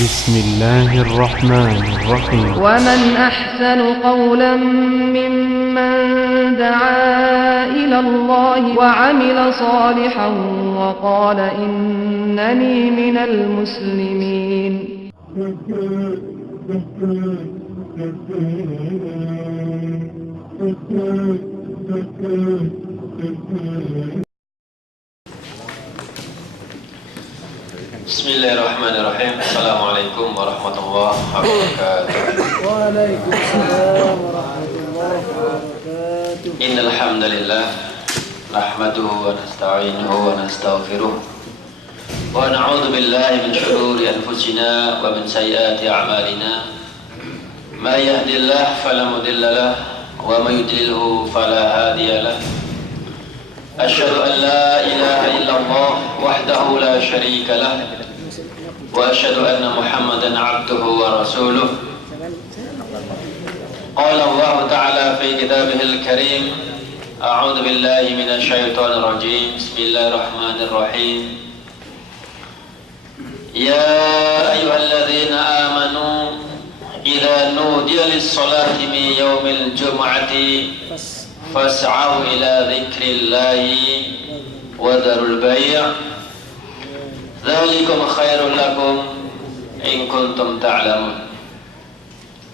بسم الله الرحمن الرحيم ومن أحسن قولا ممن دعا إلى الله وعمل صالحا وقال إنني من المسلمين. Bismillahirrahmanirrahim. Assalamualaikum warahmatullahi wabarakatuh. Waalaikumsalam warahmatullahi wabarakatuh. Innal hamdalillah nahmaduhu wa nasta'inuhu wa nastaghfiruh wa na'udzu billahi min shururi anfusina wa min sayyiati a'malina. May yahdihillahu fala mudilla lahu wa may yudlilhu fala hadiya lahu. Asyhadu an la ilaha illallah wahdahu la syarika lahu wa asyhadu anna Muhammadan 'abduhu wa rasuluh. Qala Allah ta'ala fi kitabihil karim. A'udzu billahi minasy syaithanir rajim. Bismillahirrahmanirrahim. Ya ayyuhalladzina amanu idza nudiya lis-salati min yaumil jum'ati fas'au ila dzikrillahi wa dzarul bai'. Dzalikum khairul lakum in kuntum ta'lamun.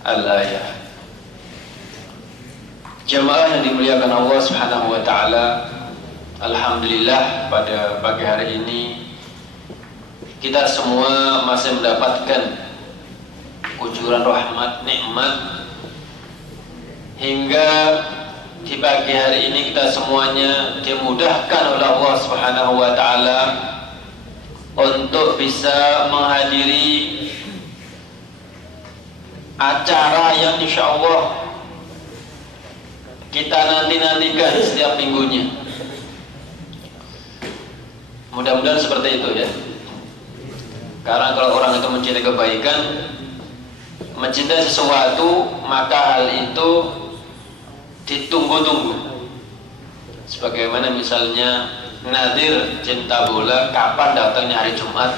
Al-ayah. Jemaah yang dimuliakan Allah Subhanahu wa taala, alhamdulillah pada pagi hari ini kita semua masih mendapatkan kujuran rahmat nikmat hingga di pagi hari ini kita semuanya dimudahkan oleh Allah Subhanahu wa taala untuk bisa menghadiri acara yang insyaallah kita nantikan setiap minggunya. Mudah-mudahan seperti itu ya. Karena kalau orang itu mencintai kebaikan, mencintai sesuatu, maka hal itu ditunggu-tunggu. Sebagaimana misalnya Nadir cinta bola, kapan datangnya hari Jumat?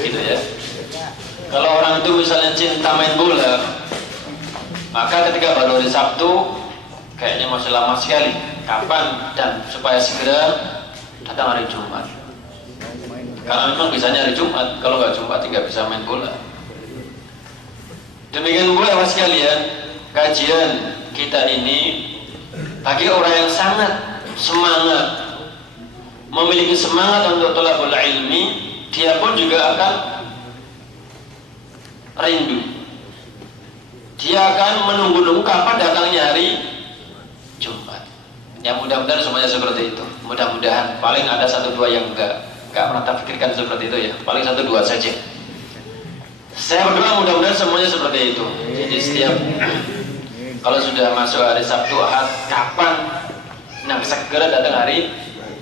Gitu ya. Kalau orang itu misalnya cinta main bola, maka ketika baru hari Sabtu, kayaknya masih lama sekali. Kapan dan supaya segera datang hari Jumat. Karena memang bisanya hari Jumat, kalau nggak Jumat tidak bisa main bola. Demikian pula mas sekalian, kajian kita ini bagi orang yang sangat semangat, memiliki semangat untuk thalabul ilmi, dia pun juga akan rindu. Dia akan menunggu-nunggu kapan datangnya hari Jumat. Ya mudah-mudahan semuanya seperti itu. Mudah-mudahan paling ada satu dua yang enggak pernah terpikirkan seperti itu ya. Paling satu dua saja. Saya berdoa mudah-mudahan semuanya seperti itu. Jadi setiap kalau sudah masuk hari Sabtu Ahad, kapan segera datang hari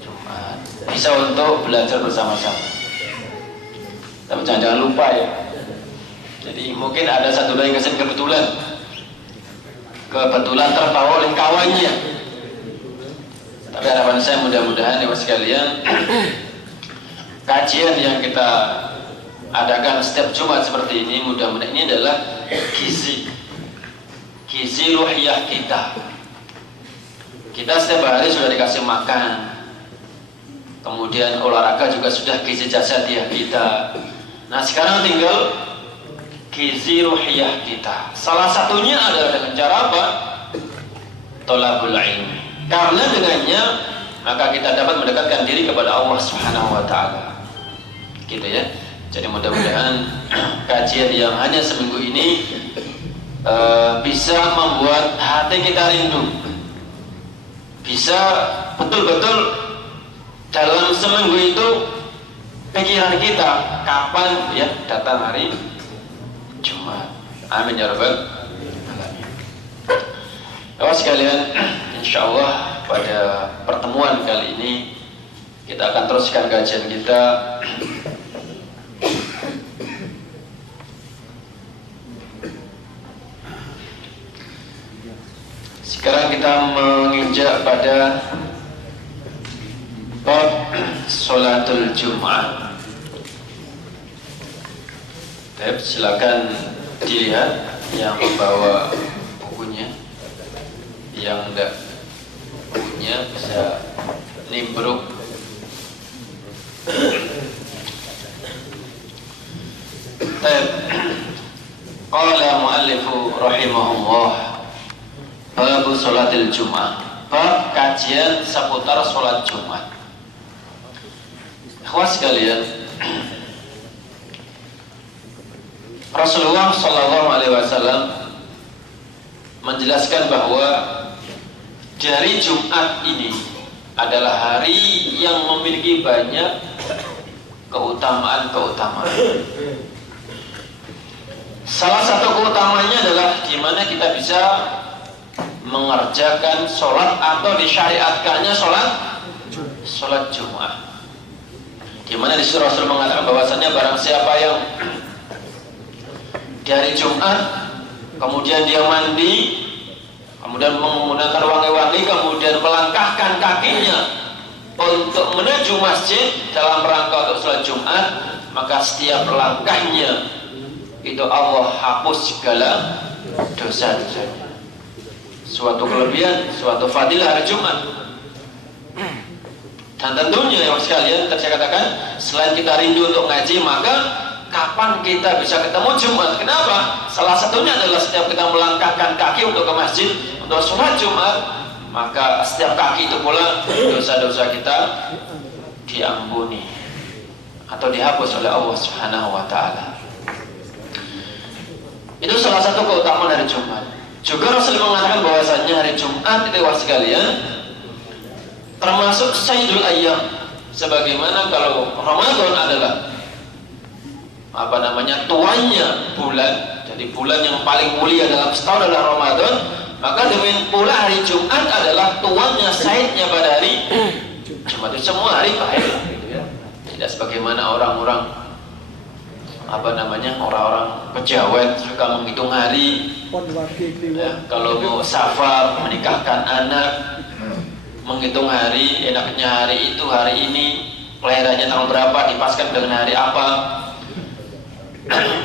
Jumat. Bisa untuk belajar bersama-sama. Tapi jangan lupa ya. Jadi mungkin ada satu dua yang kebetulan terbawa oleh kawannya. Tapi harapan saya mudah-mudahan ya sekalian, kajian yang kita adakan setiap Jumat seperti ini, mudah-mudahan ini adalah gizi ruhiyah kita. Kita setiap hari sudah dikasih makan, kemudian olahraga juga sudah gizi jasadiah kita. Nah sekarang tinggal gizi ruhiyah kita. Salah satunya adalah dengan cara apa? Thalabul ilmi. Karena dengannya maka kita dapat mendekatkan diri kepada Allah Subhanahu wa taala. Gitu ya. Jadi mudah-mudahan kajian yang hanya seminggu ini bisa membuat hati kita rindu. Bisa betul-betul dalam seminggu itu pikiran kita kapan ya datang hari Jumat. Amin ya rabbal alamin. Bapak sekalian, insyaallah pada pertemuan kali ini kita akan teruskan kajian kita Sekarang kita menginjak pada bab sholatul Jum'ah. Baik, silakan dilihat yang membawa bukunya, yang enggak punya bisa nimbrung. Baik. Qala muallifu rahimahullah, bab salatil Jumat, bab kajian seputar salat Jumat. Ikhwas sekalian, Rasulullah Shallallahu Alaihi Wasallam menjelaskan bahwa hari Jumat ini adalah hari yang memiliki banyak keutamaan. Salah satu keutamanya adalah di mana kita bisa mengerjakan sholat atau disyariatkannya sholat Jumat. Di mana di surah Rasul mengatakan bahwasannya barang siapa yang di hari Jumat kemudian dia mandi, kemudian menggunakan wangi-wangi, kemudian melangkahkan kakinya untuk menuju masjid dalam rangka untuk sholat Jumat, maka setiap langkahnya itu Allah hapus segala dosa-dosanya. Suatu kelebihan, suatu fadilah hari Jumat. Dan tentunya yang sekalian saya katakan, selain kita rindu untuk ngaji, maka kapan kita bisa ketemu Jumat? Kenapa? Salah satunya adalah setiap kita melangkahkan kaki untuk ke masjid untuk sholat Jumat, maka setiap kaki itu pula dosa-dosa kita diampuni atau dihapus oleh Allah Subhanahu wa Ta'ala. Itu salah satu keutamaan hari Jumat. Juga Rasul mengatakan bahwasannya hari Jumat itu sekalian termasuk Sayyidul Ayyam, sebagaimana kalau Ramadan adalah tuannya bulan, jadi bulan yang paling mulia dalam setahun adalah Ramadan, maka demikian pula hari Jumat adalah tuannya, sayyidnya pada hari Jumat. Itu semua hari baik, gitu ya. Tidak sebagaimana orang-orang orang-orang pejabat suka menghitung hari, ya, kalau mau safar, menikahkan anak, menghitung hari, enaknya hari itu, hari ini kelahirannya tanggal berapa, dipaskan dengan hari apa.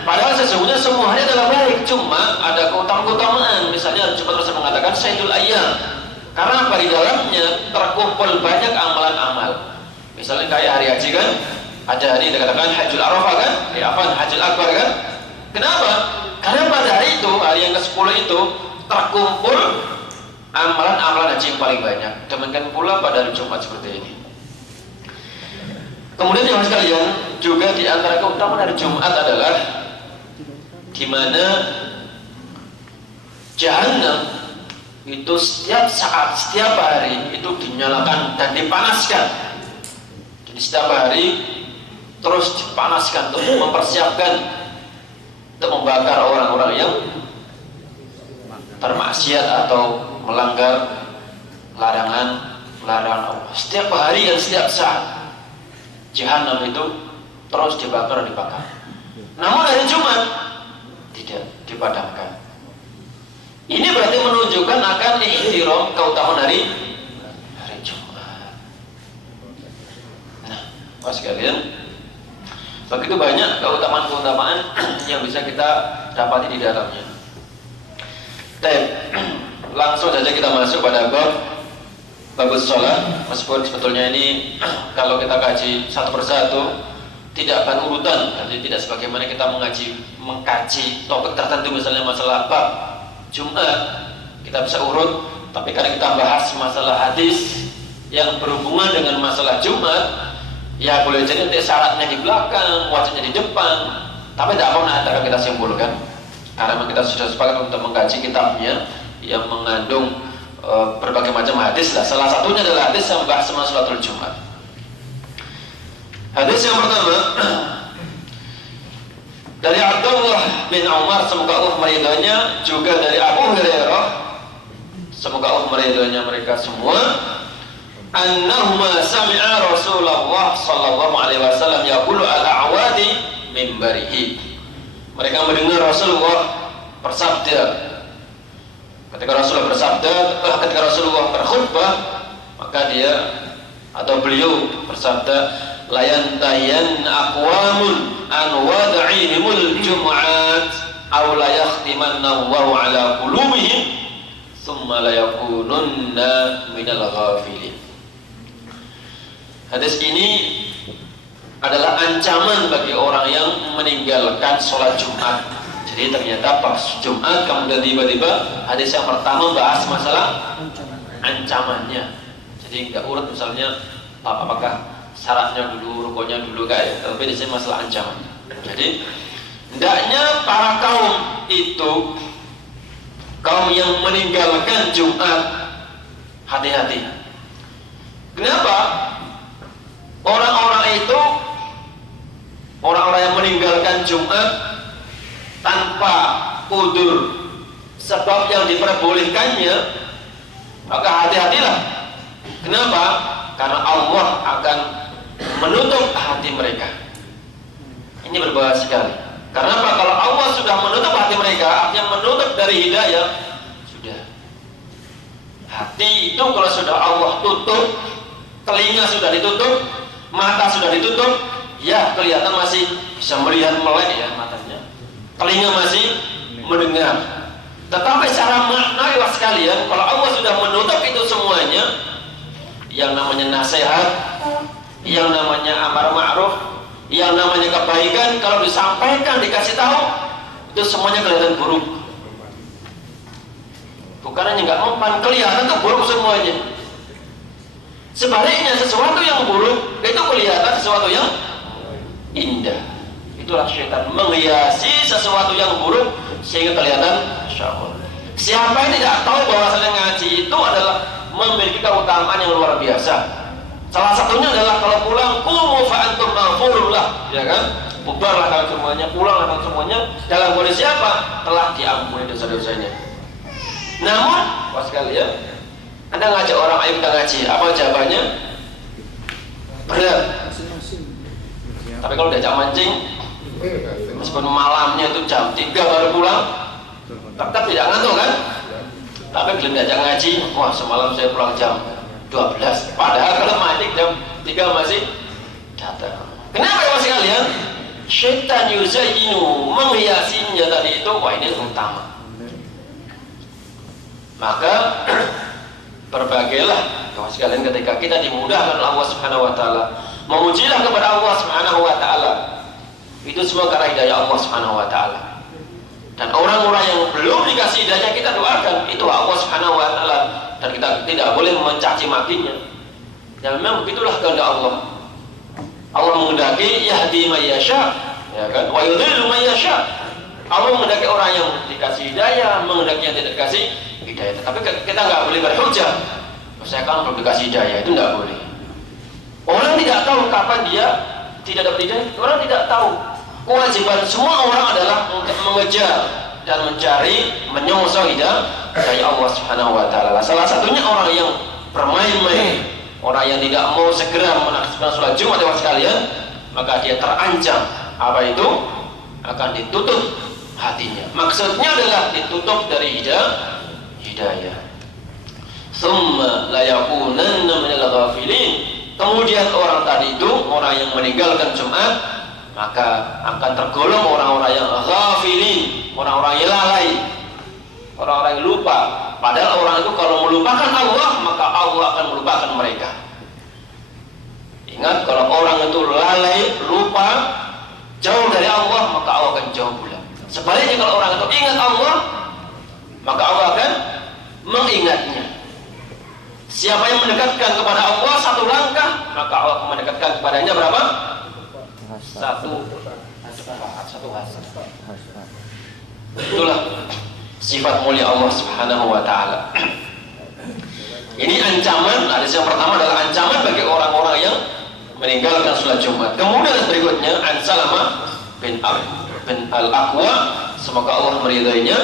Padahal sesungguhnya semua hari adalah baik, cuma ada keutamaan. Misalnya Jumat Rasul mengatakan Sayyidul Ayyam, karena apa? Di dalamnya terkumpul banyak amalan-amal. Misalnya kayak hari haji kan, ada hari dikatakan Hajjul Arafah kan, Hajjul Akbar kan. Kenapa? Karena pada hari itu, hari yang ke-10 itu terkumpul amalan-amalan haji yang paling banyak. Demikian pula pada hari Jumat seperti ini. Kemudian yang sekalian, juga di antara keutamaan hari Jumat adalah di mana Jahannam itu setiap saat, setiap hari itu dinyalakan dan dipanaskan. Jadi setiap hari terus dipanaskan untuk mempersiapkan untuk membakar orang-orang yang termaksiat atau melanggar larangan Allah. Setiap hari dan setiap saat Jahannam itu terus dibakar. Namun hari Jumat tidak dipadamkan. Ini berarti menunjukkan akan ihtiram keutamaan hari Jumat. Nah, Mas sekalian, begitu banyak keutamaan-keutamaan yang bisa kita dapati di dalamnya. Langsung saja kita masuk pada bagus sholat. Meskipun sebetulnya ini kalau kita kaji satu persatu tidak akan urutan, jadi tidak sebagaimana kita mengkaji topik tertentu, misalnya masalah bab Jumat kita bisa urut, tapi karena kita bahas masalah hadis yang berhubungan dengan masalah Jumat, ya boleh jadi nanti syaratnya di belakang, wajibnya di depan, tapi tidak akan kita simpulkan karena kita sudah sepakat untuk mengkaji kitabnya yang mengandung berbagai macam hadis lah. Salah satunya adalah hadis yang membahas masalah salatul Jumat. Hadis yang pertama dari Abdullah bin Umar, semoga Allah meridhoinya, juga dari Abu Hurairah, semoga Allah meridhoinya mereka semua, annahuma sami'a Rasulullah sallallahu alaihi wasallam yaqulu al-a'wadi mimbarihi. Mereka mendengar Rasulullah bersabda. Ketika Rasulullah berkhutbah, maka dia atau beliau bersabda, la yantayan aqwamun an wad'ihimul jum'at aw la yakhtimanna Allahu ala qulubihim thumma la yakununna minal ghafilin. Hadis ini adalah ancaman bagi orang yang meninggalkan sholat Jumat. Jadi ternyata pas Jumat kemudian tiba-tiba hadis yang pertama bahas masalah ancamannya. Jadi nggak urut misalnya apakah syaratnya dulu, rukunnya dulu kayak, tapi di sini masalah ancaman. Jadi hendaknya para kaum itu, kaum yang meninggalkan Jumat, hati-hati. Kenapa? Orang-orang itu, orang-orang yang meninggalkan Jumat tanpa udzur sebab yang diperbolehkannya, maka hati-hatilah. Kenapa? Karena Allah akan menutup hati mereka. Ini berbahaya sekali. Karena apa? Kalau Allah sudah menutup hati mereka, artinya menutup dari hidayah, sudah. Hati itu kalau sudah Allah tutup, telinga sudah ditutup, mata sudah ditutup, ya kelihatan masih bisa melihat melek ya matanya, telinga masih mendengar. Tetapi secara makna ya sekalian, kalau Allah sudah menutup itu semuanya, yang namanya nasihat, yang namanya amar ma'ruf, yang namanya kebaikan, kalau disampaikan, dikasih tahu, itu semuanya kelihatan buruk. Bukan hanya nggak mempan, kelihatan itu buruk semuanya. Sebaliknya sesuatu yang buruk itu kelihatan sesuatu yang indah. Itulah syaitan menghiasi sesuatu yang buruk sehingga kelihatan syahwat. Siapa yang tidak tahu bahwasanya ngaji itu adalah memiliki keutamaan yang luar biasa. Salah satunya adalah kalau pulang qumu fa antum maghfurullah, ya kan? Bubarlah kalian semuanya, pulanglah kalian semuanya dalam kondisi apa? Telah diampuni dosa-dosanya. Namun, pas sekalian, Anda ngajak orang ayo kita ngaji, apa jawabannya? Berat. Tapi kalau diajak mancing, meskipun malamnya itu jam 3 baru pulang, tetap tidak ngantuk kan? Tapi belum diajak ngaji, wah semalam saya pulang jam 12. Padahal kalau mancing jam 3 masih datang. Kenapa ya mas kalian? Syaitan yuzayyinu, menghiasinya tadi itu, wah ini utama. Maka berbagailah kawan sekalian ketika kita dimudahkan oleh Allah Subhanahu wa taala, memujilah kepada Allah Subhanahu wa taala. Itu semua karena hidayah Allah Subhanahu wa taala. Dan orang-orang yang belum dikasih hidayah kita doakan, itu Allah Subhanahu wa taala, dan kita tidak boleh mencaci makinya. Dan memang begitulah kehendak Allah. Allah menghendaki yahdi may yasha, ya kan? Wa yudhillu may yasha. Allah menghendaki orang yang dikasih hidayah, menghendaki yang tidak dikasih hidayah. Tapi kita nggak boleh berhujah. Saya kan belum dikasih hidayah, itu nggak boleh. Orang tidak tahu kapan dia tidak dapat hidayah. Orang tidak tahu. Kewajiban semua orang adalah untuk mengejar dan mencari, menyongsong hidayah dari Allah Subhanahu wa taala. Salah satunya orang yang bermain-main, orang yang tidak mau segera melaksanakan sholat Jumat ya sekalian, maka dia terancam. Apa itu? Akan ditutup hatinya. Maksudnya adalah ditutup dari hidayah. Tsumma la yakunanna minal ghafilin. Kemudian orang tadi itu, orang yang meninggalkan Jumat, maka akan tergolong orang-orang yang ghafilin, orang-orang yang lalai, orang-orang yang lupa. Padahal orang itu kalau melupakan Allah, maka Allah akan melupakan mereka. Ingat, kalau orang itu lalai, lupa, jauh dari Allah, maka Allah akan jauh pula. Sebaliknya kalau orang itu ingat Allah, maka Allah akan mengingatnya. Siapa yang mendekatkan kepada Allah satu langkah, maka Allah akan mendekatkan kepadanya berapa? Satu hasrat. Itulah sifat mulia Allah Subhanahu wa taala. Ini ancaman, hadis yang pertama adalah ancaman bagi orang-orang yang meninggalkan sholat Jumat. Kemudian berikutnya An Salamah bin Al-Aqwa, semoga Allah meridainya,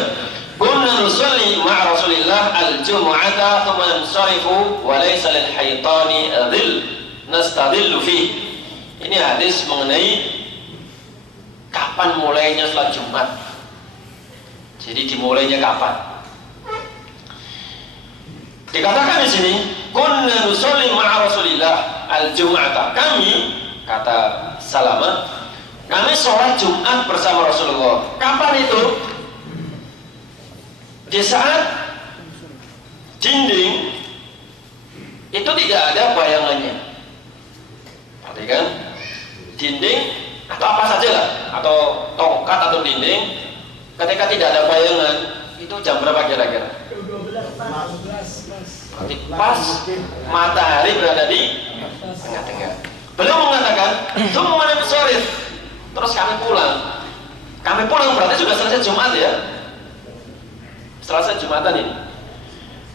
kunna nusalli ma'a Rasulillah al-jum'ata thumma nansarifu wa laysa lil haytani dhil nastadillu fihi. Ini hadis mengenai kapan mulainya sholat Jumat. Jadi dimulainya kapan? Dikatakan di sini, kunna nusalli ma'a Rasulillah al-jum'ata. Kami, kata Salamah, kami sholat Jumat bersama Rasulullah. Kapan itu? Di saat dinding itu tidak ada bayangannya. Perhatikan, dinding atau apa saja lah, atau tongkat atau dinding, ketika tidak ada bayangan, itu jam berapa kira-kira? Berarti pas matahari berada di tengah-tengah. Beliau mengatakan, "Tsumma nansharif." Terus kami pulang. Kami pulang berarti sudah selesai Jumat ya. Selesai Jumatan ini.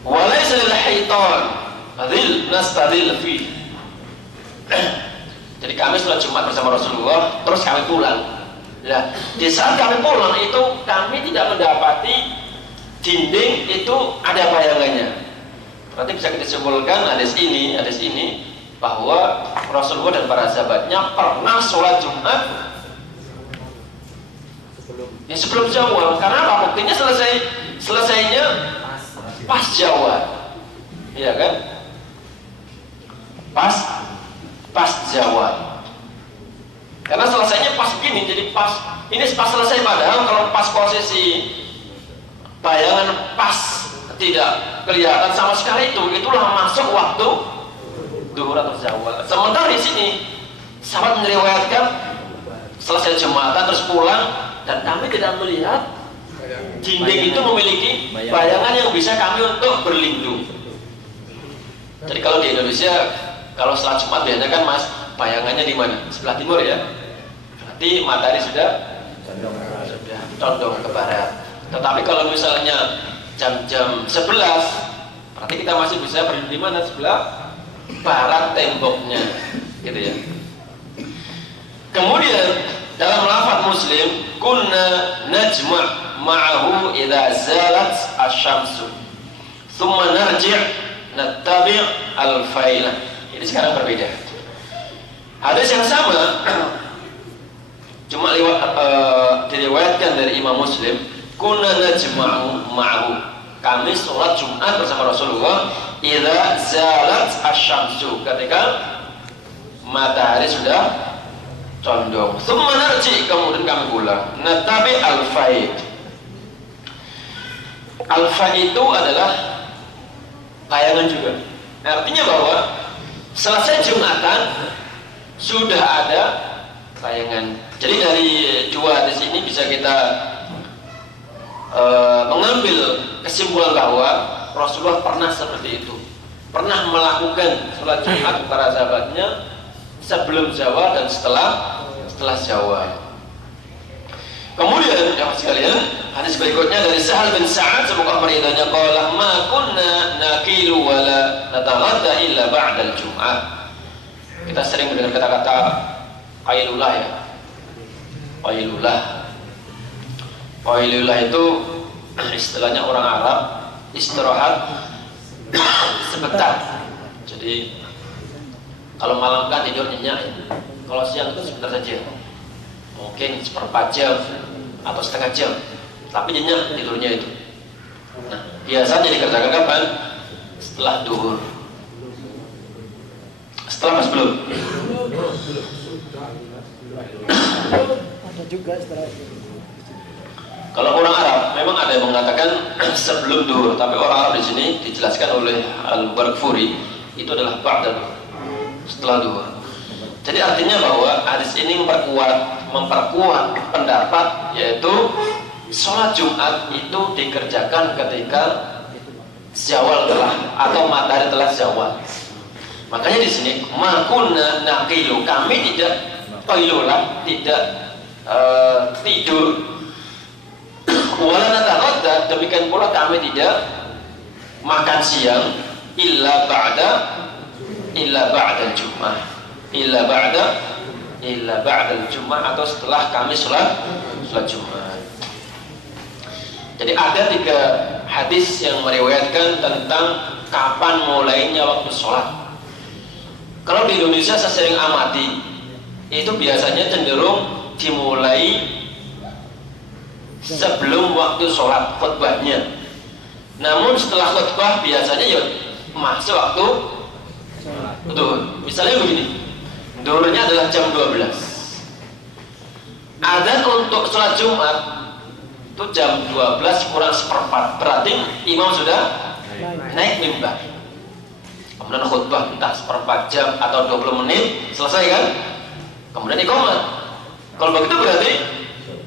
Walaysa lil haitan dzil nastadil fi. Jadi kami sholat Jumat bersama Rasulullah, terus kami pulang. Nah, di saat kami pulang itu kami tidak mendapati dinding itu ada bayangannya. Berarti bisa kita simpulkan hadis ini bahwa Rasulullah dan para sahabatnya pernah sholat Jumat sebelum Zawal. Karena apa? Buktinya selesainya pas Zawal, iya kan? Pas Zawal. Karena selesainya pas begini, jadi ini pas selesai. Padahal kalau pas posisi bayangan pas tidak kelihatan sama sekali, itulah masuk waktu duhur atau Zawal. Sementara di sini sahabat meriwayatkan selesai Jumatan terus pulang, dan kami tidak melihat dinding itu memiliki bayangan yang bisa kami untuk berlindung. Jadi kalau di Indonesia, kalau setelah Jumat biasanya kan Mas, bayangannya di mana? Sebelah timur ya. Berarti matahari sudah condong ke barat. Tetapi kalau misalnya jam-jam 11, berarti kita masih bisa berlindung di mana? Sebelah barat temboknya, gitu ya. Kemudian dalam lafaz Muslim, kunna najma' ma'ahu idza zalat asy-syamsu thumma narji' nattabi' al-failah. Ini sekarang berbeda. Hadis yang sama cuma diriwayatkan dari Imam Muslim, kunna najma'u ma'ahu, kami sholat Jumat bersama Rasulullah idza zalat asy-syamsu, ketika matahari sudah condong. Tsumma narji, kemudian kami pulang. Nattabi al-faid. Al-faid itu adalah bayangan juga. Artinya bahwa selesai Jumatan sudah ada bayangan. Jadi dari dua hadis ini bisa kita mengambil kesimpulan bahwa Rasulullah pernah seperti itu, pernah melakukan sholat Jumat para sahabatnya sebelum Zawal dan setelah Zawal. Kemudian jemaah sekalian, hadis berikutnya dari Sahal bin Sa'ad, semoga meridhonya, qala ma kunna naqilu wa la nataghadda illa ba'da al-jum'ah. Kita sering mendengar kata-kata qailulah ya. Qailulah itu istilahnya orang Arab istirahat sebentar. Jadi kalau malam kan tidur nyenyak ya. Kalau siang itu sebentar saja, mungkin seperempat jam atau setengah jam, tapi nyenyak tidurnya itu. Nah, biasanya dikerjakan kapan? Setelah duhur. Setelah pas belum? Ada juga setelah itu. Kalau orang Arab memang ada yang mengatakan sebelum duhur, tapi orang Arab di sini dijelaskan oleh Al-Barqfuri itu adalah ba'da duhur, setelah duhur. Jadi artinya bahwa hadis ini memperkuat pendapat, yaitu sholat Jumat itu dikerjakan ketika Zawal telah atau matahari telah Zawal. Makanya di sini makunna naqilu, kami tidak qailulah, tidak tidur, wala nataghadda, demikian pula kami tidak makan siang illa ba'da Jum'ah, illa ba'da Jum'ah, atau setelah kami sholat Jumat. Jadi ada 3 hadis yang meriwayatkan tentang kapan mulainya waktu sholat. Kalau di Indonesia saya sering amati, itu biasanya cenderung dimulai sebelum waktu sholat khutbahnya. Namun setelah khutbah biasanya ya masuk waktu duhur. Misalnya begini, duhurnya adalah jam 12. Adzan untuk sholat Jumat itu jam 12 kurang seperempat, berarti imam sudah naik mimbar. Kemudian khutbah entah seperempat jam atau 20 menit selesai kan? Kemudian iqamat. Kalau begitu berarti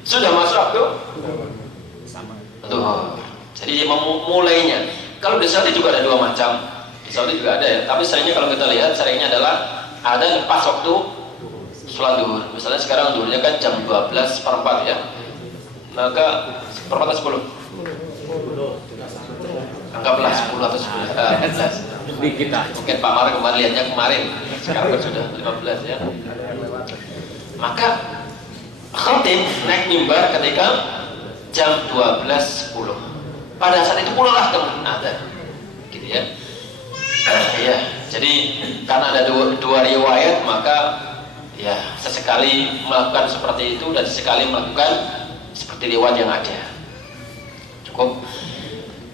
sudah masuk waktu tuh. Jadi memulainya. Kalau di Saudi juga ada dua macam. Di Saudi juga ada ya. Tapi seringnya kalau kita lihat seringnya adalah ada pas waktu sholat duhur. Misalnya sekarang duhurnya kan jam 12:04 ya. Maka seperempat atau 10? Anggaplah 10 atau 11. Mungkin Pak Mar kemarin lihatnya kemarin. Sekarang kan sudah 15 ya. Maka khatib naik mimbar ketika jam 12:10. Pada saat itu pula lah kemudian adzan. Gitu ya. Ya, jadi karena ada dua riwayat maka ya sesekali melakukan seperti itu dan sesekali melakukan seperti riwayat yang ada. Cukup.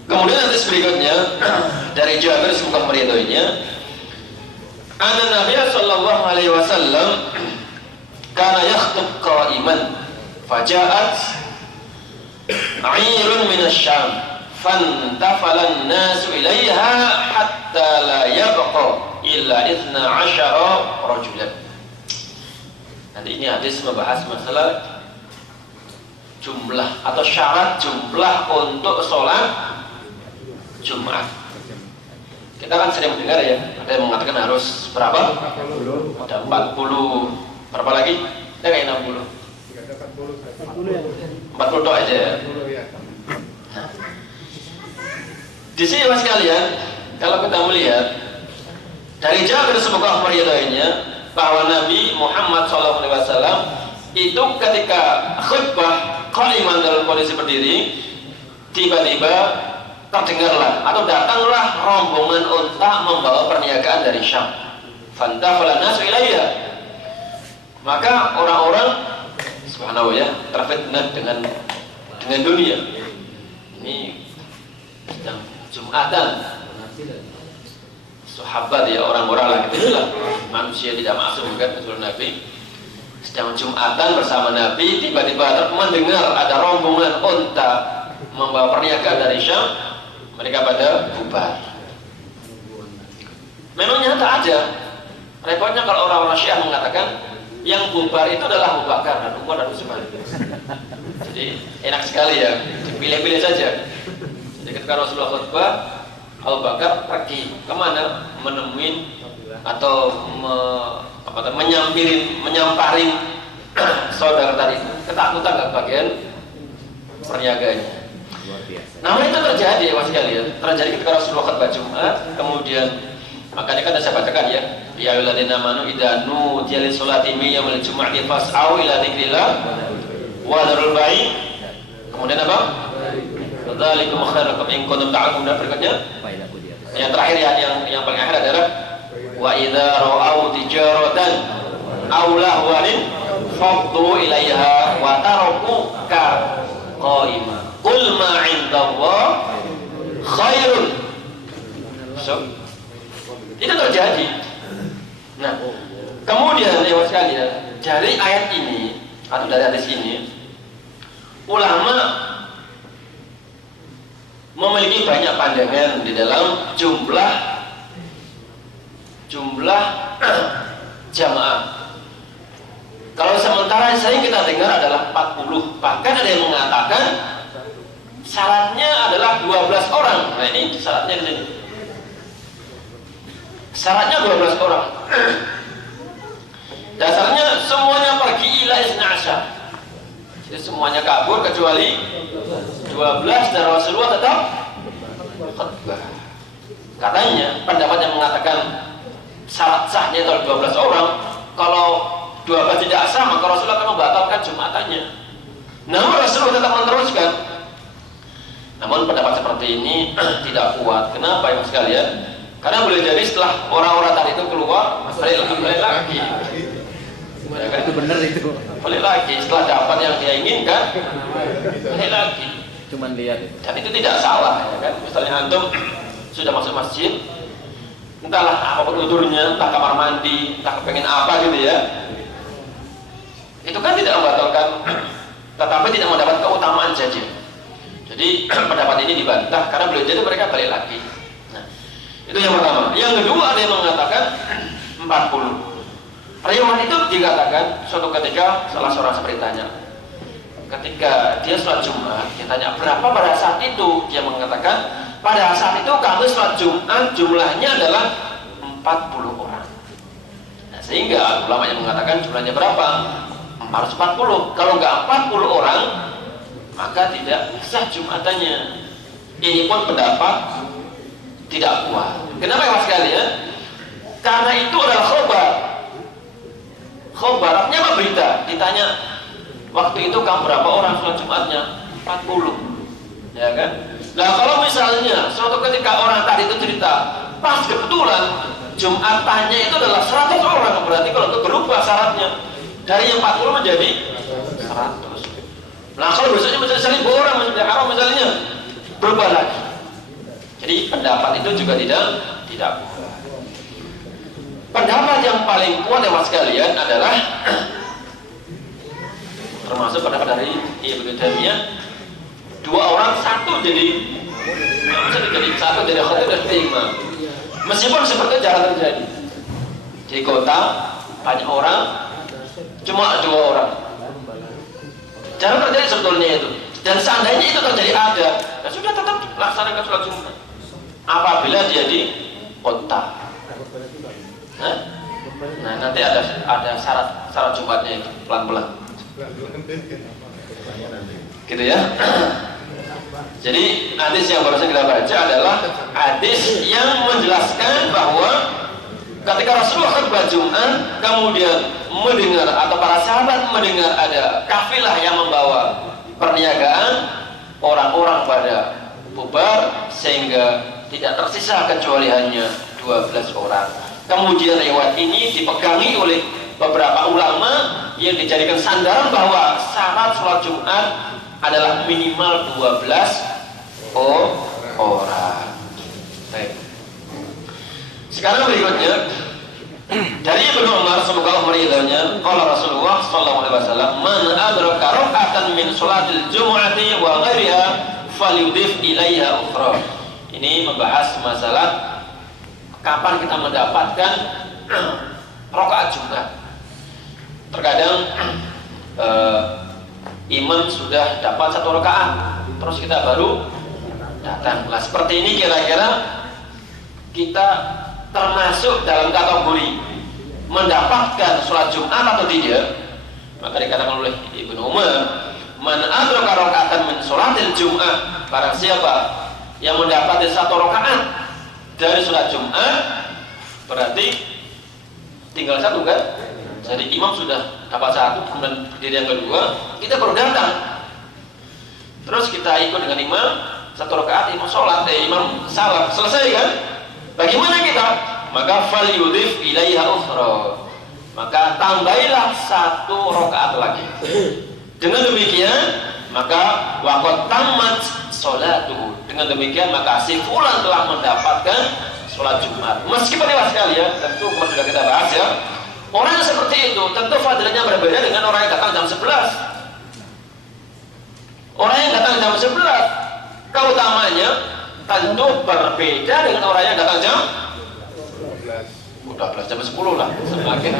Kemudian hadis berikutnya dari Jabir semoga meridhoinya, anna Nabi sallallahu alaihi wasallam kana yakhthub qa'iman faja'at 'airun min asy-Syam fantafala an-nasu ilaiha hatta la yabqa illa 12 rajulan. Nanti ini hadis membahas masalah jumlah atau syarat jumlah untuk sholat Jumat. Kita kan sering mendengar ya, ada yang mengatakan harus berapa? Ada 40. Berapa lagi? Ada kayak 60. 40 doa aja ya. Nah. Di sini mas kalian, kalau kita melihat dari Jabir semoga meridhoinya bahwa Nabi Muhammad SAW itu ketika khutbah qa'iman dalam kondisi berdiri, tiba-tiba terdengarlah atau datanglah rombongan unta membawa perniagaan dari Syam. Fantafala nasu ilaiha. Maka orang-orang subhanallah ya terfitnah dengan dunia. Ini sedang Jumatan. Sahabat ya orang-orang lah gitu lah. Manusia tidak masuk kan Rasul Nabi. Sedang Jumatan bersama Nabi, tiba-tiba mendengar ada rombongan unta membawa perniagaan dari Syam. Mereka pada bubar. Memang nyata aja. Repotnya kalau orang-orang Syiah mengatakan yang bubar itu adalah Abu Bakar dan Umar dan Utsman. Jadi enak sekali ya, pilih-pilih saja. Jadi ketika Rasulullah khutbah, Abu Bakar pergi kemana? Menemuin atau menyamparin saudara tadi itu. Ketakutan nggak bagian perniagaannya. Namun itu terjadi mas sekalian, terjadi ketika Rasulullah khutbah Jumat, kemudian makanya kan saya bacakan ya, ya ayyuhalladzina amanu idza nudiya lis-sholati min yaumil jumu'ati fas'au ila dzikrillah wa dzarul bai'. Kemudian apa? Dzalikum khairukum in kuntum ta'lamun. Berikutnya yang terakhir ya, yang paling akhir adalah wa idza ra'au tijaratan aw lahwan faddu ilaiha wa tarakuka qa'ima. Qul ma 'indallah khairun. So, itu terjadi. Nah, kemudian ya sekalian, dari ayat ini atau dari hadis ini, ulama memiliki banyak pandangan di dalam jumlah jamaah. Kalau sementara yang sering kita dengar adalah 40, bahkan ada yang mengatakan syaratnya adalah 12 orang. Nah ini syaratnya di sini. Syaratnya 12 orang. Dasarnya semuanya pergi ila isna'asyar. Jadi semuanya kabur kecuali 12 dan Rasulullah tetap khutbah. Katanya pendapat yang mengatakan syarat sahnya itu 12 orang. Kalau 12 tidak sah maka Rasulullah akan membatalkan Jumatannya. Namun Rasulullah tetap meneruskan. Namun pendapat seperti ini tidak kuat. Kenapa ya mas sekalian? Karena boleh jadi setelah orang-orang tadi itu keluar, balik lagi. Ya kan? Itu benar itu. Balik lagi setelah dapat yang dia inginkan, balik lagi. Cuman lihat. Dan itu tidak salah, ya kan? Misalnya antum sudah masuk masjid, entahlah apapun udurnya, entah kamar mandi, entah kepengen apa gitu ya. Itu kan tidak membatalkan mendapatkan, tetapi tidak mendapat keutamaan saja. Jadi pendapat ini dibantah karena beliau jadi mereka balik lagi. Nah, itu yang pertama. Yang kedua ada yang mengatakan 40. Riwayat itu dikatakan suatu ketika salah seorang seperti tanya, ketika dia sholat Jumat, dia tanya berapa pada saat itu, dia mengatakan pada saat itu kami sholat Jumat jumlahnya adalah 40 orang. Nah, sehingga ulama yang mengatakan jumlahnya berapa? 440. Kalau nggak 40 orang maka tidak sah Jumatannya. Ini pun pendapat tidak kuat. Kenapa ya sekalian? Karena itu adalah khobar. Khobar artinya apa? Berita. Ditanya waktu itu kamu berapa orang sholat Jumatnya? 40. Ya kan? Nah kalau misalnya suatu ketika orang tadi itu cerita pas kebetulan Jumatannya itu adalah 100 orang, berarti kalau itu berubah syaratnya dari yang 40 menjadi 100. Nah kalau besoknya menjadi 1000 orang, menjadi haram misalnya, berubah lagi. Jadi pendapat itu juga tidak boleh. Pendapat yang paling kuat ya mas sekalian adalah termasuk pendapat dari Ibnu Taimiyah, 2 orang satu jadi satu jadi khatib dan imam. Meskipun seperti itu jarang terjadi. Di kota banyak orang, cuma 2 orang. Jangan terjadi sebetulnya itu. Dan seandainya itu terjadi ada, ya sudah tetap laksanakan sholat Jumat. Apabila dia di kota. Nah nanti ada syarat Jumatnya itu pelan-pelan. Gitu ya. Jadi hadis yang barusan kita baca adalah hadis yang menjelaskan bahwa ketika Rasulullah khutbah Jumat kemudian mendengar atau para sahabat mendengar ada kafilah yang membawa perniagaan, orang-orang pada bubar sehingga tidak tersisa kecuali hanya 12 orang. Kemudian riwayat ini dipegangi oleh beberapa ulama yang dijadikan sandaran bahwa syarat sholat Jumat adalah minimal 12 orang. Baik. Sekarang berikutnya dari Ibnu Umar semoga Allah meridhoinya, qala Rasulullah sallallahu alaihi wasallam, "Man adraka rak'atan min sholatil jumu'ati wa ghairiha falyudif ilaiha ukhra." Ini membahas masalah kapan kita mendapatkan rakaat Jumat. Terkadang imam sudah dapat 1 rakaat, terus kita baru datang. Nah, seperti ini kira-kira kita termasuk dalam kategori mendapatkan sholat Jumat atau tidak? Maka dikatakan oleh Ibnu Umar, "Man adraka raka'atan min sholatil Jum'ah." Barang siapa yang mendapatkan 1 rakaat dari sholat Jumat, berarti tinggal 1 kan? Jadi imam sudah dapat 1, kemudian berdiri yang kedua, kita baru datang. Terus kita ikut dengan imam 1 rakaat, imam sholat, imam salam, selesai kan? Bagaimana kita? Maka falyudif ilaiha ukhra. Maka tambahilah 1 rakaat lagi. Dengan demikian, maka waqad tammat sholatuhu. Dengan demikian maka si fulan telah mendapatkan sholat Jumat. Meskipun ya sekalian, tentu kemarin sudah kita bahas ya. Orang yang seperti itu tentu fadilahnya berbeda dengan orang yang datang jam 11. Orang yang datang jam 11 keutamanya tentu berbeda dengan orang yang datang jam 12 jam 10 lah semakin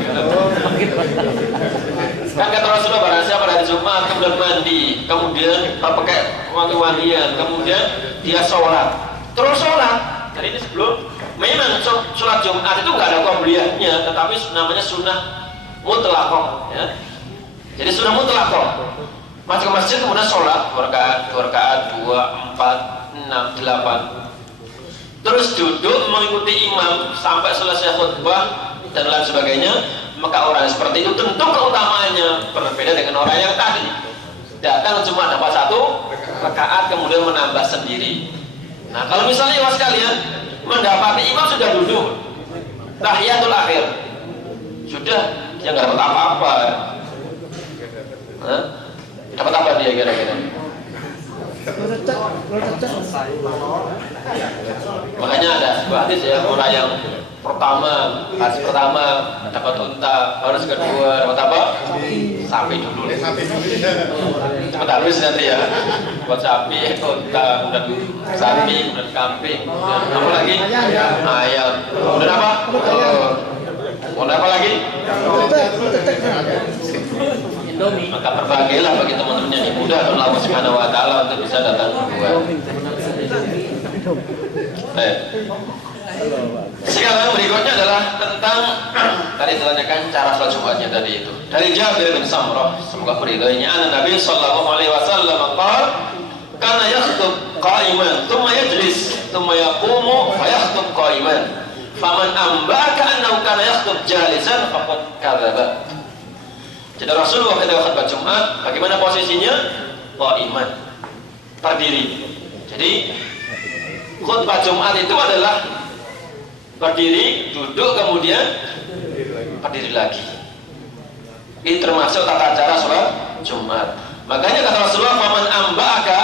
kan kata Rasulullah barang siapa pada hari Jumat kemudian mandi, kemudian pakai wangi-wangian, kemudian dia sholat, terus sholat. Jadi ini sebelum memang sholat Jumat itu nggak ada qobliyahnya, tetapi namanya sunnah mutlaqah ya. Jadi sunnah mutlaqah, masuk ke masjid kemudian sholat 2 rakaat 2, 4, 6, 8, terus duduk mengikuti imam sampai selesai khutbah dan lain sebagainya. Maka orang seperti itu tentu keutamaannya berbeda dengan orang yang tadi datang cuma dapat 1 rakaat kemudian menambah sendiri. Nah kalau misalnya ikhwas sekalian mendapati imam sudah duduk tahiyatul akhir, sudah dia nggak dapat apa-apa. Dapat apa dia kira-kira? Makanya ada sebuah hadis ya, orang yang hadis pertama dapat unta, harus kedua dapat apa? sapi dulu. Cepat habis nanti ya. Buat sapi, unta, kemudian sapi, kemudian kambing, kemudian apa lagi? Ayam. Kemudian apa? Kemudian apa lagi? Maka berbahagialah bagi teman-teman yang dimudahkan Allah Subhanahu wa taala untuk bisa datang berbuat. Sekarang berikutnya adalah tentang tadi ditanyakan cara sholat Jumatnya tadi itu. Dari Jabir bin Samurah, semoga beridhonya, anna Nabi sallallahu alaihi wasallam qala kana yakhutub qa'iman, thumma yajlis, thumma yaqumu fa yakhutub qa'iman. Faman ambaka annahu kana yakhutub jalisan faqad kadzaba. Jadi Rasulullah ketika khutbah Jumat, bagaimana posisinya? Qa'iman, berdiri. Jadi khutbah Jumat itu adalah berdiri, duduk, kemudian berdiri lagi. Ini termasuk tata cara sholat Jumat. Makanya kata Rasulullah, faman amba'aka,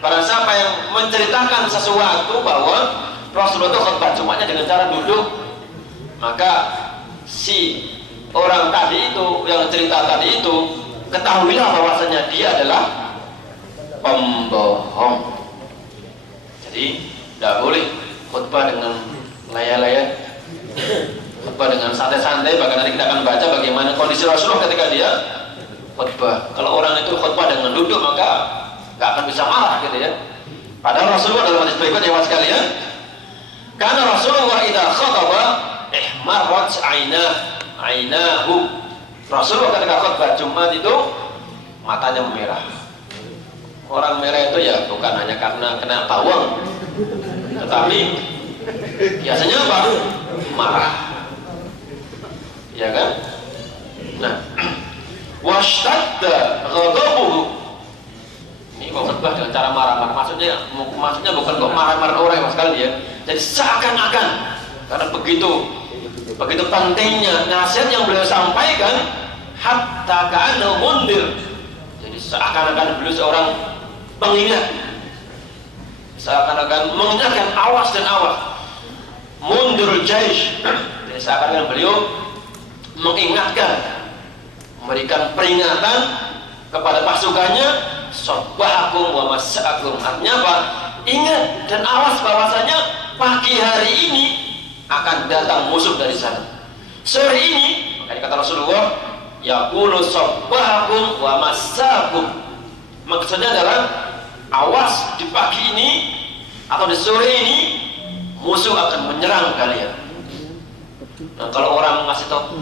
para siapa yang menceritakan sesuatu bahwa Rasulullah itu khutbah Jumatnya dengan cara duduk, maka si orang tadi itu, yang cerita tadi itu, ketahuilah bahwasanya dia adalah pembohong. Jadi tidak boleh khutbah dengan laya-laya, khutbah dengan santai-santai. Bahkan nanti kita akan baca bagaimana kondisi Rasulullah ketika dia khutbah. Kalau orang itu khutbah dengan duduk, maka nggak akan bisa marah gitu ya. Padahal Rasulullah dalam hadis berikut ya sekalian, karena Rasulullah idza khataba ihmarrat ainahu. Rasulullah ketika khutbah Jumat itu matanya memerah. Orang merah itu ya bukan hanya karena kena bawang, tetapi biasanya apa? Marah, ya kan? Nah, washtadda ghadabuhu. Ini kok khutbah dengan cara marah-marah. Maksudnya bukan kok marah-marah orang mas sekali ya. Jadi seakan-akan karena begitu pentingnya nasihat yang beliau sampaikan, hatta ka'annahu mundir. Jadi seakan-akan beliau seorang pengingat, seakan-akan mengingatkan, awas dan awas. Mundur jaish. Jadi seakan-akan beliau mengingatkan, memberikan peringatan kepada pasukannya, sabbahakum wa masa'akum. Artinya apa? Ingat dan awas bahwasanya pagi hari ini akan datang musuh dari sana. Sore ini, makanya kata Rasulullah, yaqulu sabbahakum wa masa'akum. Maksudnya adalah awas di pagi ini atau di sore ini musuh akan menyerang kalian. Nah, kalau orang ngasih tahu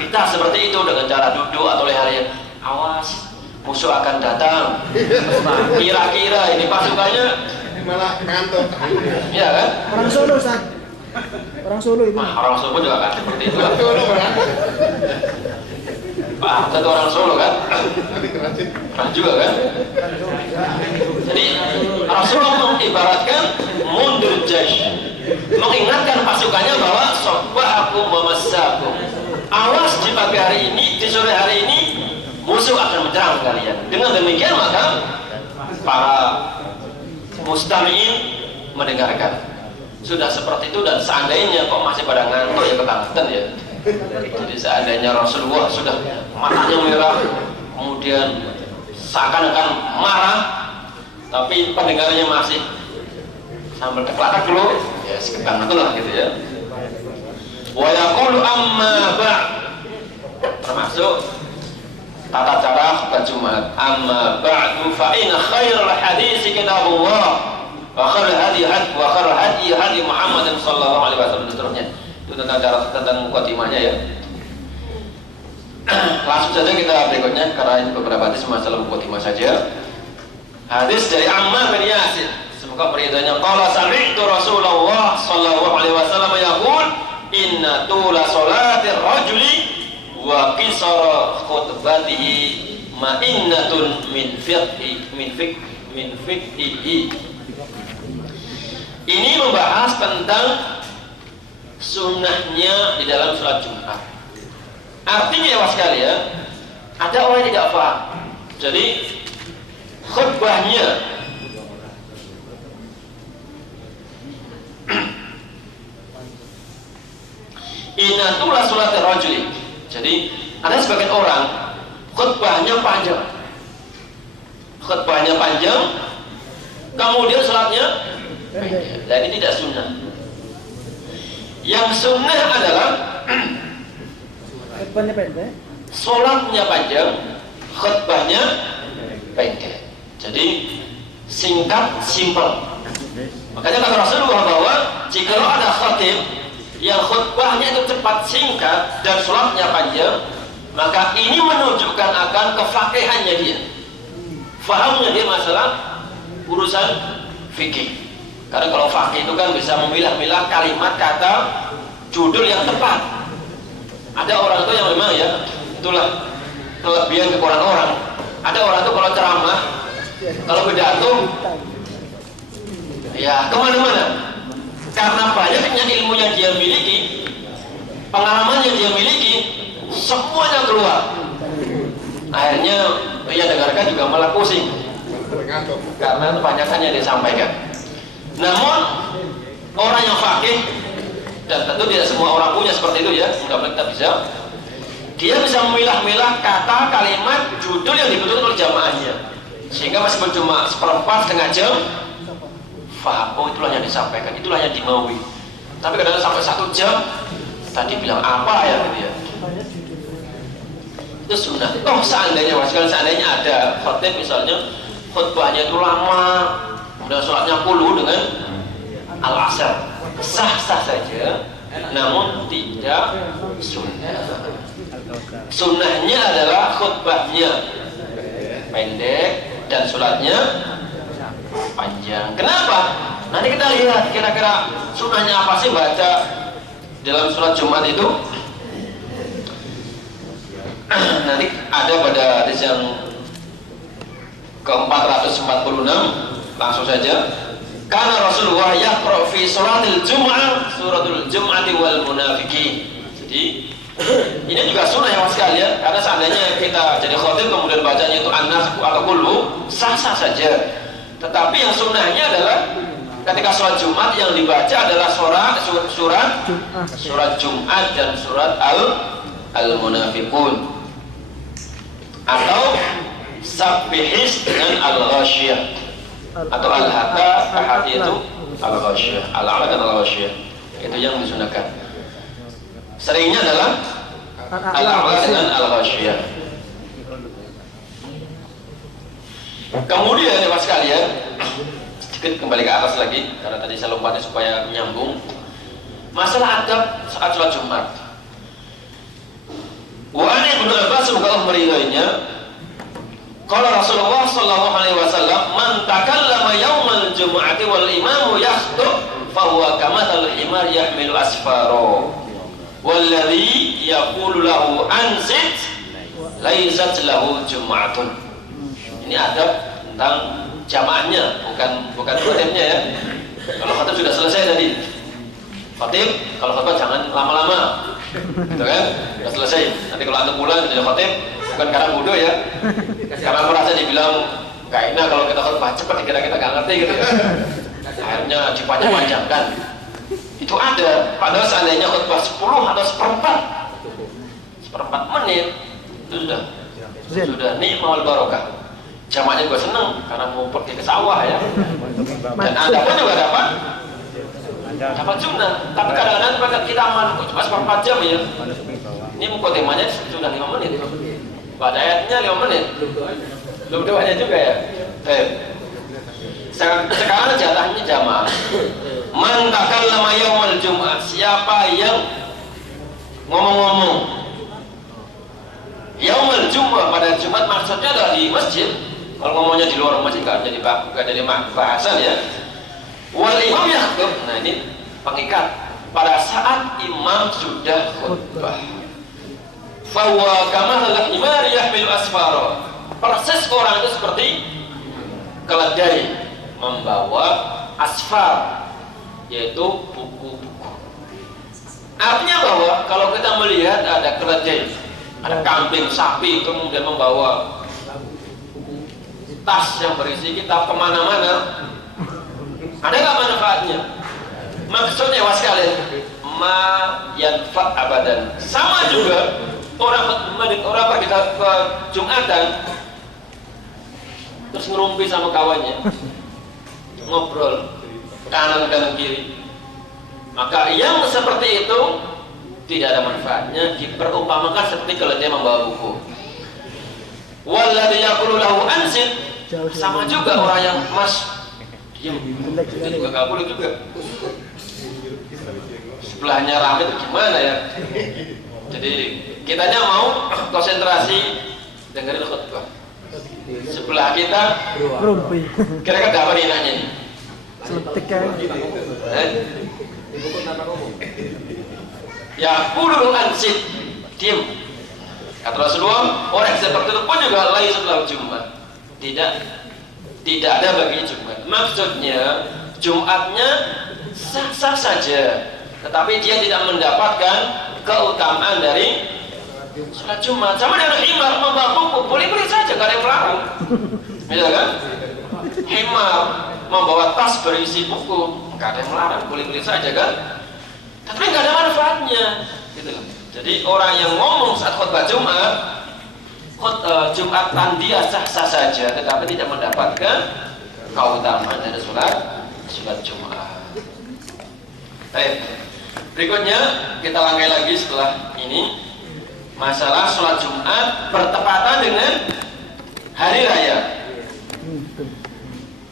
kita seperti itu dengan cara duduk atau lehernya, awas musuh akan datang. Kira-kira ini pasukannya malah ngantuk. Iya kan? Orang Solo, Ustaz. Orang Solo itu. Nah, orang Solo juga kan seperti itu. Pak Harto orang Solo kan? Pernah juga kan? Jadi Rasulullah mengibaratkan mundur jaish, mengingatkan pasukannya bahwa sabbahakum wa masa'akum. Awas di pagi hari ini, di sore hari ini musuh akan menyerang kalian. Dengan demikian maka para mustami'in mendengarkan. Sudah seperti itu, dan seandainya kok masih pada ngantuk ya kebangetan ya. Jadi seandainya Rasulullah sudah matanya merah, kemudian seakan-akan marah, tapi pendengarnya masih sambil keklatak dulu, ya sekedar itulah gitu ya. Wa yaqulu amma ba'd, termasuk tata cara khutbah Jumat. Amma ba'du fa inna khairal hadits kitabullah wa khairul hadi Muhammadin sallallahu alaihi wasallam, dan seterusnya. Itu tentang cara, tentang mukadimahnya ya. Langsung saja kita berikutnya, karena ini beberapa hadis masalah mukadimah saja. Hadis dari Ammar bin Yasir, semoga beridhonya, qala sami'tu Rasulullah sallallahu alaihi wasallam yaqul inna tula salatir rajuli wa qisara khutbatihi ma'innatun min fiqhihi. Ini membahas tentang sunnahnya di dalam sholat Jumat. Artinya ya sekalian, ada orang yang tidak paham. Jadi khutbahnya inna tula salatir rajuli. Jadi Ada sebagian orang khutbahnya panjang, kemudian sholatnya pendek. Nah, ini tidak sunnah. Yang sunnah adalah Khutbahnya pendek. sholatnya panjang, khutbahnya pendek. Jadi singkat, simpel. Makanya kata Rasulullah bahwa jika ada khatib yang khutbahnya itu cepat, singkat, dan sholatnya panjang, maka ini menunjukkan akan kefaqihannya dia, fahamnya dia masalah urusan fikih. Karena kalau faqih itu kan bisa memilah-milah kalimat, kata, judul yang tepat. Ada orang itu yang memang ya, itulah kelebihan kekurangan orang. Ada orang itu kalau ceramah, kalau pidato, ya kemana-mana. Karena banyaknya ilmu yang dia miliki, pengalaman yang dia miliki, semuanya keluar. Akhirnya ia dengarkan juga malah pusing, karena kebanyakan yang disampaikan. Namun orang yang faqih, dan tentu tidak semua orang punya seperti itu ya, mudah-mudahan kita bisa. Dia bisa memilah-milah kata, kalimat, judul yang dibutuhkan oleh jamaahnya, sehingga meskipun cuma seperempat, setengah jam, faham, oh itulah yang disampaikan, itulah yang dimaui. Tapi kadang sampai 1 jam, tadi bilang apa ya gitu ya. Itu sunnah. Oh seandainya, seandainya ada khotib misalnya, khutbahnya itu lama, kemudian sholatnya puluh dengan al-asar, sah-sah saja, namun tidak sunnah. Sunnahnya adalah khutbahnya pendek dan sholatnya panjang. Kenapa? Nanti kita lihat kira-kira sunnahnya apa sih baca dalam sholat Jumat itu. Nanti ada pada hadis yang ke-446, langsung saja. Karena Rasulullah yaqra fi sholatil Jum'ah suratul Jum'ati wal Munafiqin. Jadi ini juga sunnah ya mas sekalian, karena seandainya kita jadi khotib kemudian bacanya itu an-nas atau kullu, sah-sah saja. Tetapi yang sunnahnya adalah ketika sholat Jumat yang dibaca adalah surat Jumat dan surat al-Munafiqun, atau Sabbihis dengan al-Ghasyiyah, atau al-Haqa hati itu al-Ghasyiyah, al-A'la dan al-Ghasyiyah. Itu yang disunahkan. Seringnya adalah al-A'la dengan al-Ghasyiyah. Kemudian ya mas sekalian, sedikit kembali ke atas lagi, karena tadi saya lompatnya supaya menyambung. Masalah adab saat sholat Jumat. Wa an Ibnu Abbas semoga Allah meridainya, qala Rasulullah sallallahu alaihi wasallam, man takallama yaumal jumu'ati wal imamu yakhtub fa huwa kamathal himar yahmilu asfaro walladhi yaqulu lahu ansit laysat lahu jum'atun. Ini adab tentang jamaahnya, bukan khatibnya ya. Kalau khatib sudah selesai tadi. Khatib kalau khatib jangan lama-lama, gitu kan? Sudah selesai. Nanti kalau antum pulang jadi khatib, bukan karena bodoh ya, karena merasa dibilang gak enak kalau kita khutbah cepat, kita gak ngerti gitu. Akhirnya dipanjang-panjangkan. Itu ada. Padahal seandainya khutbah 10 atau seperempat menit, itu sudah nikmal barokah. Jamaahnya juga seneng karena mau pergi ke sawah ya. Dan Anda pun juga dapat sunnah. Tapi kadang-kadang kita aman cuma seperempat jam ya. Ini mukadimahnya sudah 5 menit. Pada ayatnya 5 menit. Belum doanya juga ya. Sekarang jatahnya jamaah. Man takallama yaumal Jum'ah, siapa yang ngomong-ngomong yaumul Jum'ah pada Jumat, maksudnya adalah di masjid. Kalau ngomongnya di luar masjid nggak jadi bahasan ya. Wal imam yakhutub, nah ini pengikat pada saat imam sudah khutbah. Fahuwa kamathal himar yahmilu asfaro, persis orang itu seperti keledai membawa asfar, yaitu buku-buku. Artinya bahwa kalau kita melihat ada keledai, ada kambing, sapi, kemudian membawa tas yang berisi kitab kemana-mana, ada nggak manfaatnya? Maksudnya was kalian ma yanfa abadan, sama juga orang pergi ke Jumatan terus ngerumpi sama kawannya, ngobrol kanan kiri, maka yang seperti itu tidak ada manfaatnya. Diperumpamakan seperti kalau dia membawa buku. Walladzi yaqulu lahu ansit, sama juga orang yang diam, itu juga nggak boleh juga. Sebelahnya rame itu gimana ya? Jadi kitanya mau konsentrasi dengerin khutbah. Sebelah kita Rumpi. kira-kira apa nih nanya nih? Seletik kan. Ya kudu ansit, diam. Kata Rasulullah, orang seperti itu pun juga lain setelah Jumat. Tidak ada baginya Jumat. Maksudnya Jumatnya sah-sah saja, tetapi dia tidak mendapatkan keutamaan dari sholat Jumat. Sama dengan himar membawa buku, boleh-boleh saja, gak ada yang melarang. Iya kan? Himar membawa tas berisi buku, gak ada yang melarang, boleh-boleh saja kan? Tapi gak ada manfaatnya, gitu. Jadi orang yang ngomong saat khutbah Jumat, Jumatan dia sah-sah saja, tetapi tidak mendapatkan keutamaan dari sholat Jumat. Baik. Berikutnya kita langkai lagi setelah ini, masalah sholat Jumat bertepatan dengan hari raya.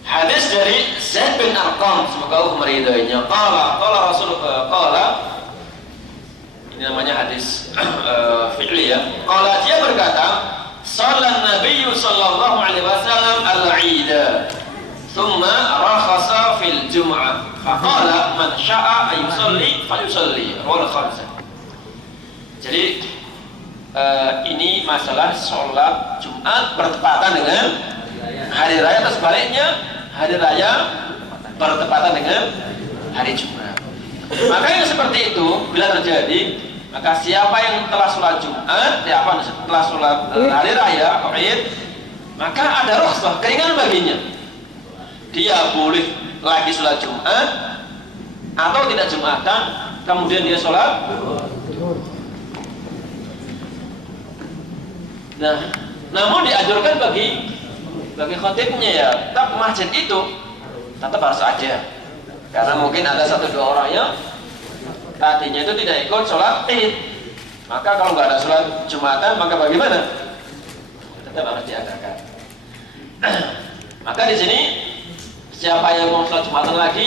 Hadis dari Zaid bin Arqam, semoga Allah meridainya. Qala Rasulullah, ini namanya hadis fi'li ya. Qala, dia berkata, "Shalan Nabi sallallahu alaihi wasallam al-'ida, thumma rakhasa fil jum'ah. Faqala man syaa ayusalli falyusalli." Rawahu khamsah. Jadi ini masalah sholat Jumat bertepatan dengan hari raya, atau sebaliknya hari raya bertepatan dengan hari Jumat. Maka yang seperti itu bila terjadi, maka siapa yang telah sholat Jumat, telah sholat hari raya atau Id, maka ada rukhsah, keringanan baginya. Dia boleh lagi sholat Jumat atau tidak Jumatan, kemudian dia sholat. Nah, namun dianjurkan bagi khotibnya ya, tetap masjid itu tetap harus aja, karena mungkin ada 1-2 orang yang tadinya itu tidak ikut sholat Id, maka kalau nggak ada sholat Jumatan, maka bagaimana? Tetap harus diadakan. Maka di sini siapa yang mau sholat Jumatan lagi,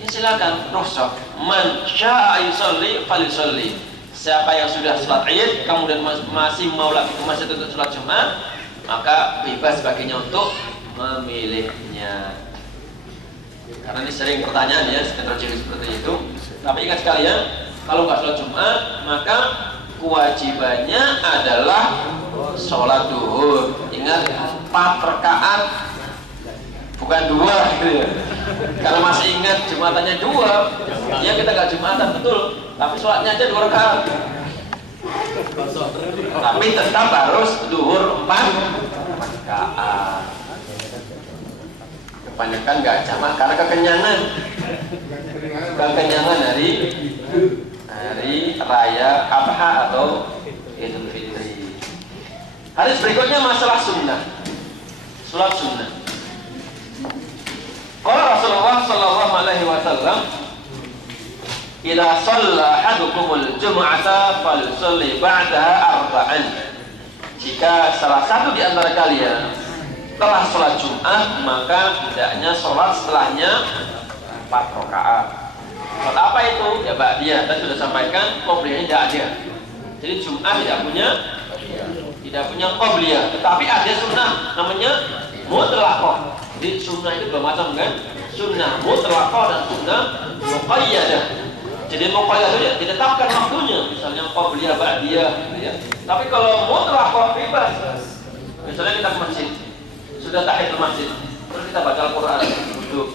ya silakan, rukhsah. Man syaa yusalli falyusalli. Siapa yang sudah sholat Id kemudian masih mau lagi ke masjid untuk sholat Jumat, maka bebas baginya untuk memilihnya. Karena ini sering pertanyaan ya, heterogenis seperti itu. Tapi ingat sekalian, kalau nggak sholat Jumat, maka kewajibannya adalah sholat duhur. Ingat, 4 rakaat, bukan 2 gitu ya. Karena masih ingat Jumatannya 2, ya kita nggak Jumatan betul, tapi sholatnya aja 2 rakaat. Tapi tetap harus duhur 4 rakaat. Kebanyakan nggak jamaah karena kekenyangan hari raya Adha atau Idul Fitri. Hadis berikutnya masalah sunnah, sholat sunnah. Qala Rasulullah sallallahu alaihi wasallam, "Idza shalla ahadukumul jum'ata falyusalli ba'daha arba'an." Jika salah satu di antara kalian telah sholat Jumat, maka hendaknya sholat setelahnya 4 rakaat. Sholat apa itu? Ya ba'diyah. Tadi sudah sampaikan, qobliyahnya tidak ada. Jadi Jumat tidak punya qobliyah, tetapi ada sunnah namanya mutlaqah. Jadi sunnah itu 2 macam kan? Sunnah mutlaqah dan sunnah muqayyadah. Jadi muqayyadah itu ditetapkan waktunya, misalnya qobliyah, ba'diyah gitu ya. Tapi kalau mutlaqah bebas. Misalnya kita ke masjid, sudah tahiyatul masjid, terus kita baca Al-Quran, duduk,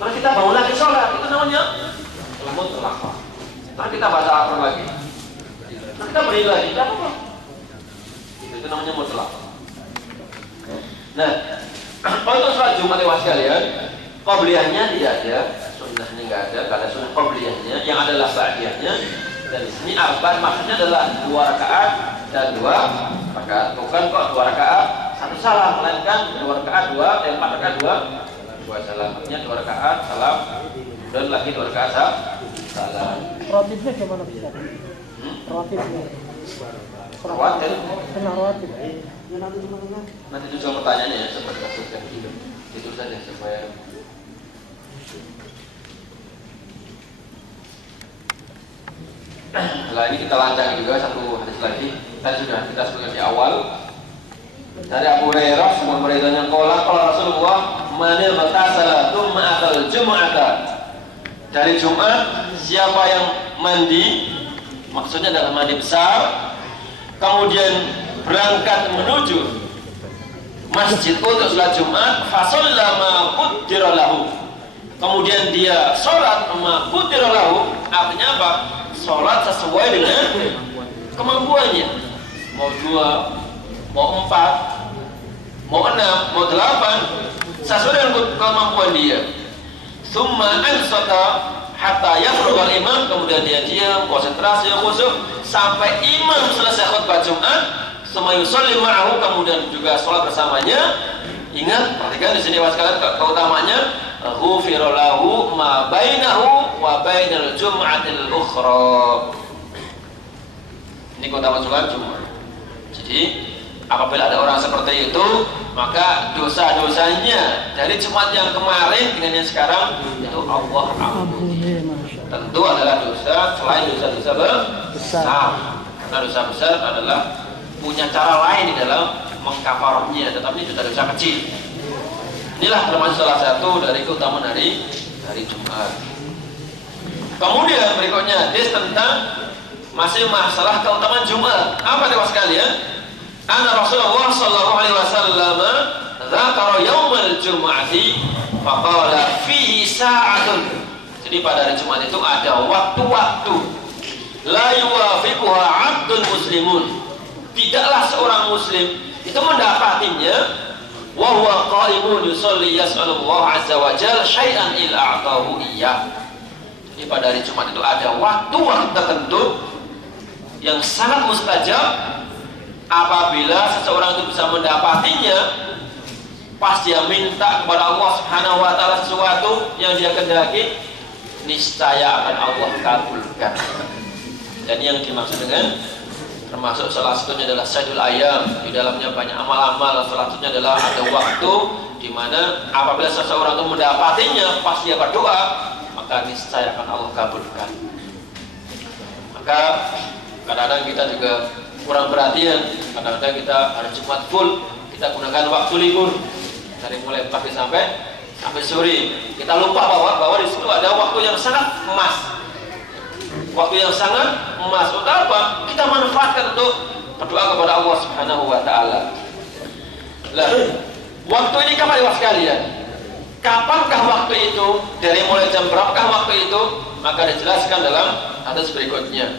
terus kita bangun lagi sholat, itu namanya mutlaqah. Terus kita baca Al-Quran lagi, terus kita berdiri lagi, tidak apa-apa. Itu namanya mutlaqah. Nah, untuk sholat Jumat lewat sekalian, qobliyahnya tidak ada, sunnahnya nggak ada sunnah qobliyahnya, yang adalah ba'diyahnya. Dan di sini arba'an maksudnya adalah 2 rakaat dan 2 rakaat. Bukan kok 2 rakaat 1 salam, melainkan 2 rakaat 4 rakaat 2 salam. Artinya 2 rakaat salam dan lagi 2 rakaat salam. Rawatibnya gimana bisa? Rawatibnya. Rawatib. Kena rawatib. Nanti itu soal pertanyaannya ya, seperti itu. Itu saja supaya setelah ini kita lanjutkan juga satu hadis lagi. Tadi sudah kita sebutkan di awal dari Abu Hurairah, semua beritanya qala Rasulullah manil ghatasala tsumma atal jum'ata. Dari Jumat siapa yang mandi, maksudnya adalah mandi besar, kemudian berangkat menuju masjid untuk sholat Jumat, fasallama qaddara lahu. Kemudian dia sholat ma qaddara lahu, artinya apa? Sholat sesuai dengan kemampuannya. Mau 2, mau 4, mau 6, mau 8, sesuai dengan kemampuan dia. Summa ansata hatta yafrughal imam, kemudian dia diam, konsentrasi, khusyuk sampai imam selesai khutbah Jumat. Summa yusalli ma'ahu, kemudian juga sholat bersamanya. Ingat, perhatikan di sini sekalian keutamaannya. Ghufira lahu ma bainahu wa bainal jum'atil ukhra. Ini keutamaan sholat Jumat. Jadi apabila ada orang seperti itu, maka dosa-dosanya dari Jumat yang kemarin dengan yang sekarang itu Allah ampuni. Tentu adalah dosa selain dosa-dosa besar. Karena dosa besar adalah punya cara lain di dalam mengkafarahnya, tetapi itu dosa kecil. Inilah termasuk salah satu dari keutamaan dari Jumat. Kemudian berikutnya hadis tentang masih masalah keutamaan Jumat. Apa teman sekalian? Anna Rasulullah sallallahu alaihi wasallam dzakara yaumal jum'ati faqala fihi sa'atun. Jadi pada hari Jumat itu ada waktu-waktu la yuwafiquha 'abdun muslimun. Tidaklah seorang muslim itu mendapatinya wa huwa qa'imun yusalli yas'alullah 'azza wa jalla syai'an illa a'tahu iyyah. Jadi pada hari Jumat itu ada waktu-waktu tertentu yang sangat mustajab. Apabila seseorang itu bisa mendapatinya, pas dia minta kepada Allah Subhanahu wa taala sesuatu yang dia kehendaki, niscaya akan Allah kabulkan. Dan yang dimaksud dengan termasuk salah satunya adalah Sayyidul Ayyam, di dalamnya banyak amal-amal. Salah satunya adalah ada waktu di mana apabila seseorang itu mendapatinya, pas dia berdoa, maka niscaya akan Allah kabulkan. Maka kadang-kadang kita juga kurang perhatian. Kadang-kadang kita hari Jumat full kita gunakan waktu libur dari mulai pagi sampai sore. Kita lupa bahwa di situ ada waktu yang sangat emas. Waktu yang sangat emas. Untuk apa? Kita manfaatkan untuk berdoa kepada Allah Subhanahu wa taala. Lah, waktu ini kapan ya sekalian? Kapankah waktu itu? Dari mulai jam berapakah waktu itu? Maka dijelaskan dalam hadis berikutnya.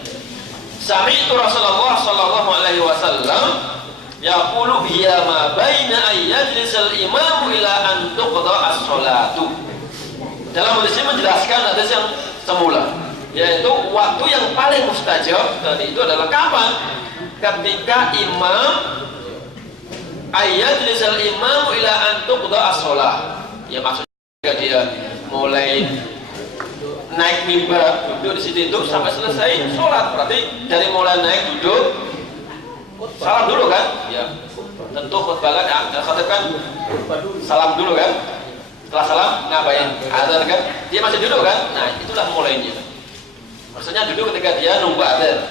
Sami'tu Rasulullah sallallahu alaihi wasallam yaqulu hiya ma baina ayyajlisal imamu ila an tuqda as-salatu. Dalam hadis ini menjelaskan hadis yang semula, yaitu waktu yang paling mustajab tadi itu adalah kapan? Ketika imam ayyajlisal imamu ila an tuqda as-salah. Ya maksudnya dia mulai naik mimbar, duduk di situ itu sampai selesai sholat. Berarti dari mulai naik duduk, salam dulu kan? Ya. Tentu khutbah kan, khatib kan salam dulu kan? Setelah salam ngapain? Azan kan? Dia masih duduk kan? Nah itulah mulainya. Maksudnya duduk ketika dia nunggu azan.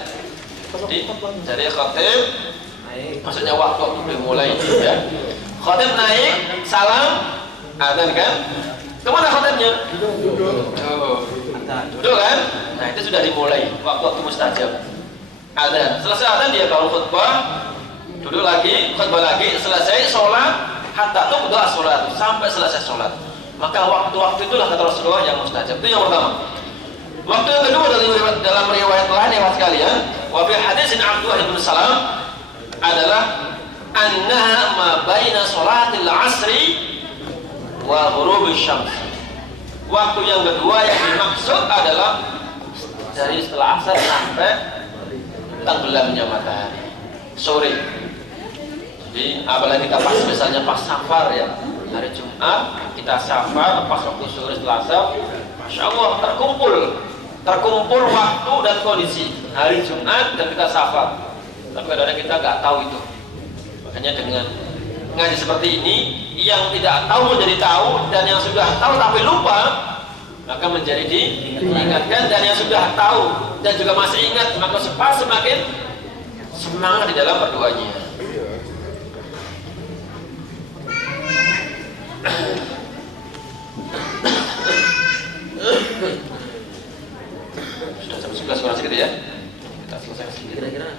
Jadi dari khatib, maksudnya waktu dimulai ya. Khatib naik, salam, azan kan? Kemana khatibnya? Duduk kan? Nah itu sudah dimulai waktu mustajab. Azan, selesai azan dia baru khutbah, duduk lagi, khutbah lagi, selesai sholat, hatta tuh doa sholat sampai selesai sholat. Maka waktu-waktu itulah kata Rasulullah yang mustajab. Itu yang pertama. Waktu yang kedua dalam riwayat lain yang sekalian, wa fi hadisin Abdullah bin Salam adalah annaha ma baina sholatil asri wa ghurubish syams. Waktu yang kedua yang dimaksud adalah dari setelah asar sampai tenggelamnya matahari. sore. Jadi apalagi kita pas misalnya pas safar ya, hari Jumat kita safar pas waktu sore Selasa, Masya Allah terkumpul waktu dan kondisi hari Jumat dan kita safar. Tapi kadang-kadang kita nggak tahu itu. Makanya dengan ngaji seperti ini, yang tidak tahu menjadi tahu, dan yang sudah tahu tapi lupa maka menjadi diingatkan, dan yang sudah tahu dan juga masih ingat maka semakin semangat di dalam berdoanya. Sudah jam 11 kurang sedikit ya. Kita selesai sedikit kira-kira.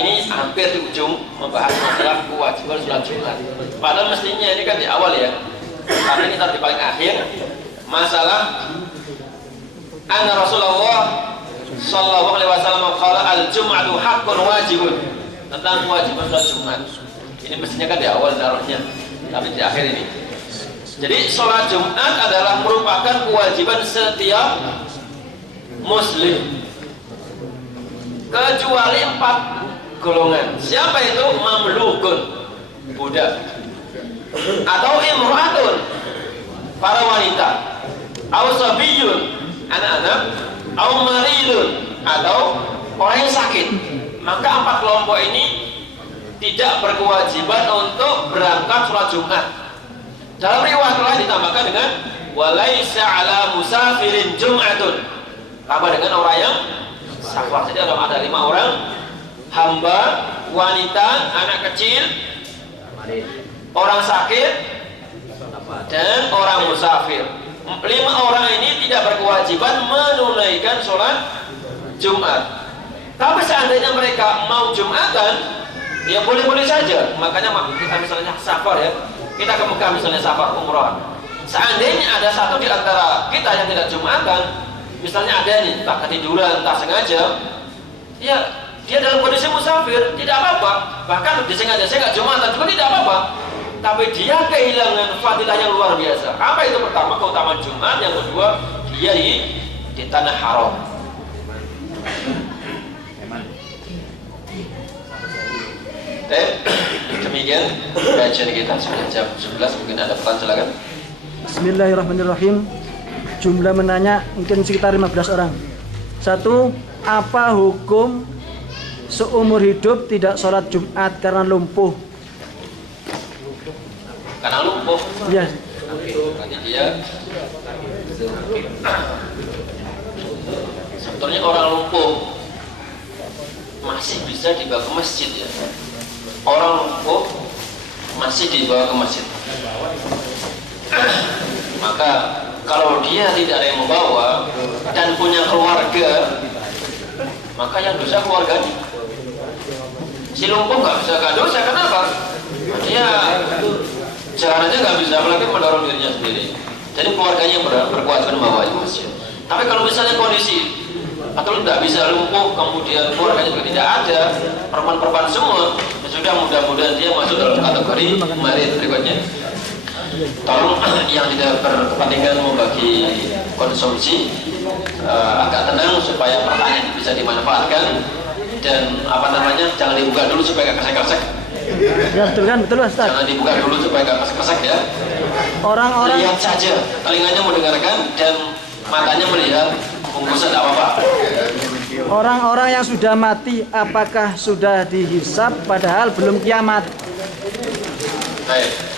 Ini hampir di ujung membahas masalah kewajiban sholat Jumat. Padahal mestinya ini kan di awal ya. Karena ini tadi paling akhir masalah anna Rasulullah sallallahu alaihi wasallam qala al-jum'atu haqqun wajibun, tentang kewajiban sholat Jumat. Ini mestinya kan di awal taruhnya, tapi di akhir ini. Jadi sholat Jumat adalah merupakan kewajiban setiap muslim, kecuali 4 golongan. Siapa itu? Mamlukun, budak, atau imra'atun, para wanita, atau sabiyun, anak-anak, atau maridun, atau orang yang sakit. Maka 4 kelompok ini tidak berkewajiban untuk berangkat sholat Jumat. Dalam riwayat lain ditambahkan dengan walaisa ala musafirin jum'atun, tambah dengan orang yang safar. Jadi ada 5 orang, hamba, wanita, anak kecil, orang sakit, dan orang musafir. 5 orang ini tidak berkewajiban menunaikan sholat Jumat. Tapi seandainya mereka mau Jumatan, ya boleh-boleh saja. Makanya kita misalnya safar ya, kita ke Mekah misalnya safar umrah. Seandainya ada satu di antara kita yang tidak Jumatan, misalnya ada nih, entah ketiduran, entah sengaja, ya dia dalam kondisi musafir, tidak apa-apa. Bahkan disengaja saya nggak Jumatan juga tidak apa-apa. Tapi dia kehilangan fadilah yang luar biasa. Apa itu? Pertama, keutamaan Jumat. Yang kedua, dia di tanah haram. Demikian kajian kita sudah jam 11. Mungkin ada pertanyaan, silakan. Bismillahirrahmanirrahim. Jumlah menanya mungkin sekitar 15 orang. 1. Apa hukum seumur hidup tidak sholat Jumat karena lumpuh? Karena lumpuh? Iya. Berarti dia sebetulnya orang lumpuh masih bisa dibawa ke masjid ya. Orang lumpuh masih dibawa ke masjid. Maka kalau dia tidak ada yang membawa dan punya keluarga, maka yang dosa keluarganya. Si lumpuh nggak bisa gak dosa, kenapa? Dia jalan aja nggak bisa, apalagi mendorong dirinya sendiri. Jadi keluarganya yang berkewajiban membawa ke masjid. Tapi kalau misalnya kondisi atau tidak bisa lumpuh, kemudian keluarganya juga tidak ada, perempuan-perempuan semua, ya sudah, mudah-mudahan dia masuk dalam kategori marid berikutnya. Tolong yang tidak berkepentingan membagi konsumsi agak tenang supaya pertanyaan bisa dimanfaatkan, dan jangan dibuka dulu supaya gak kesek-kesek. Ya betul kan, betul Ustaz. Jangan dibuka dulu supaya gak kesek-kesek ya. Orang-orang lihat saja, telinganya mendengarkan dan matanya melihat, bungkusan tidak apa-apa. Orang-orang yang sudah mati apakah sudah dihisab padahal belum kiamat? Baik.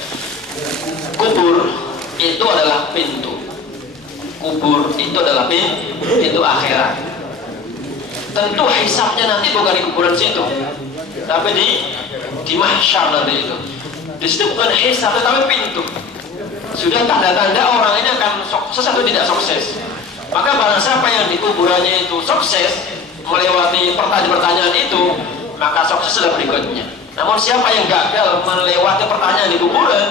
Kubur itu adalah pintu. Kubur itu adalah pintu akhirat. Tentu hisabnya nanti bukan di kuburan situ, tapi di mahsyar nanti itu. Di situ bukan hisab tetapi pintu. Sudah tanda-tanda orang ini akan sukses atau tidak sukses. Maka barang siapa yang di kuburannya itu sukses melewati pertanyaan-pertanyaan itu, maka sukses adalah berikutnya. Namun siapa yang gagal melewati pertanyaan di kuburan,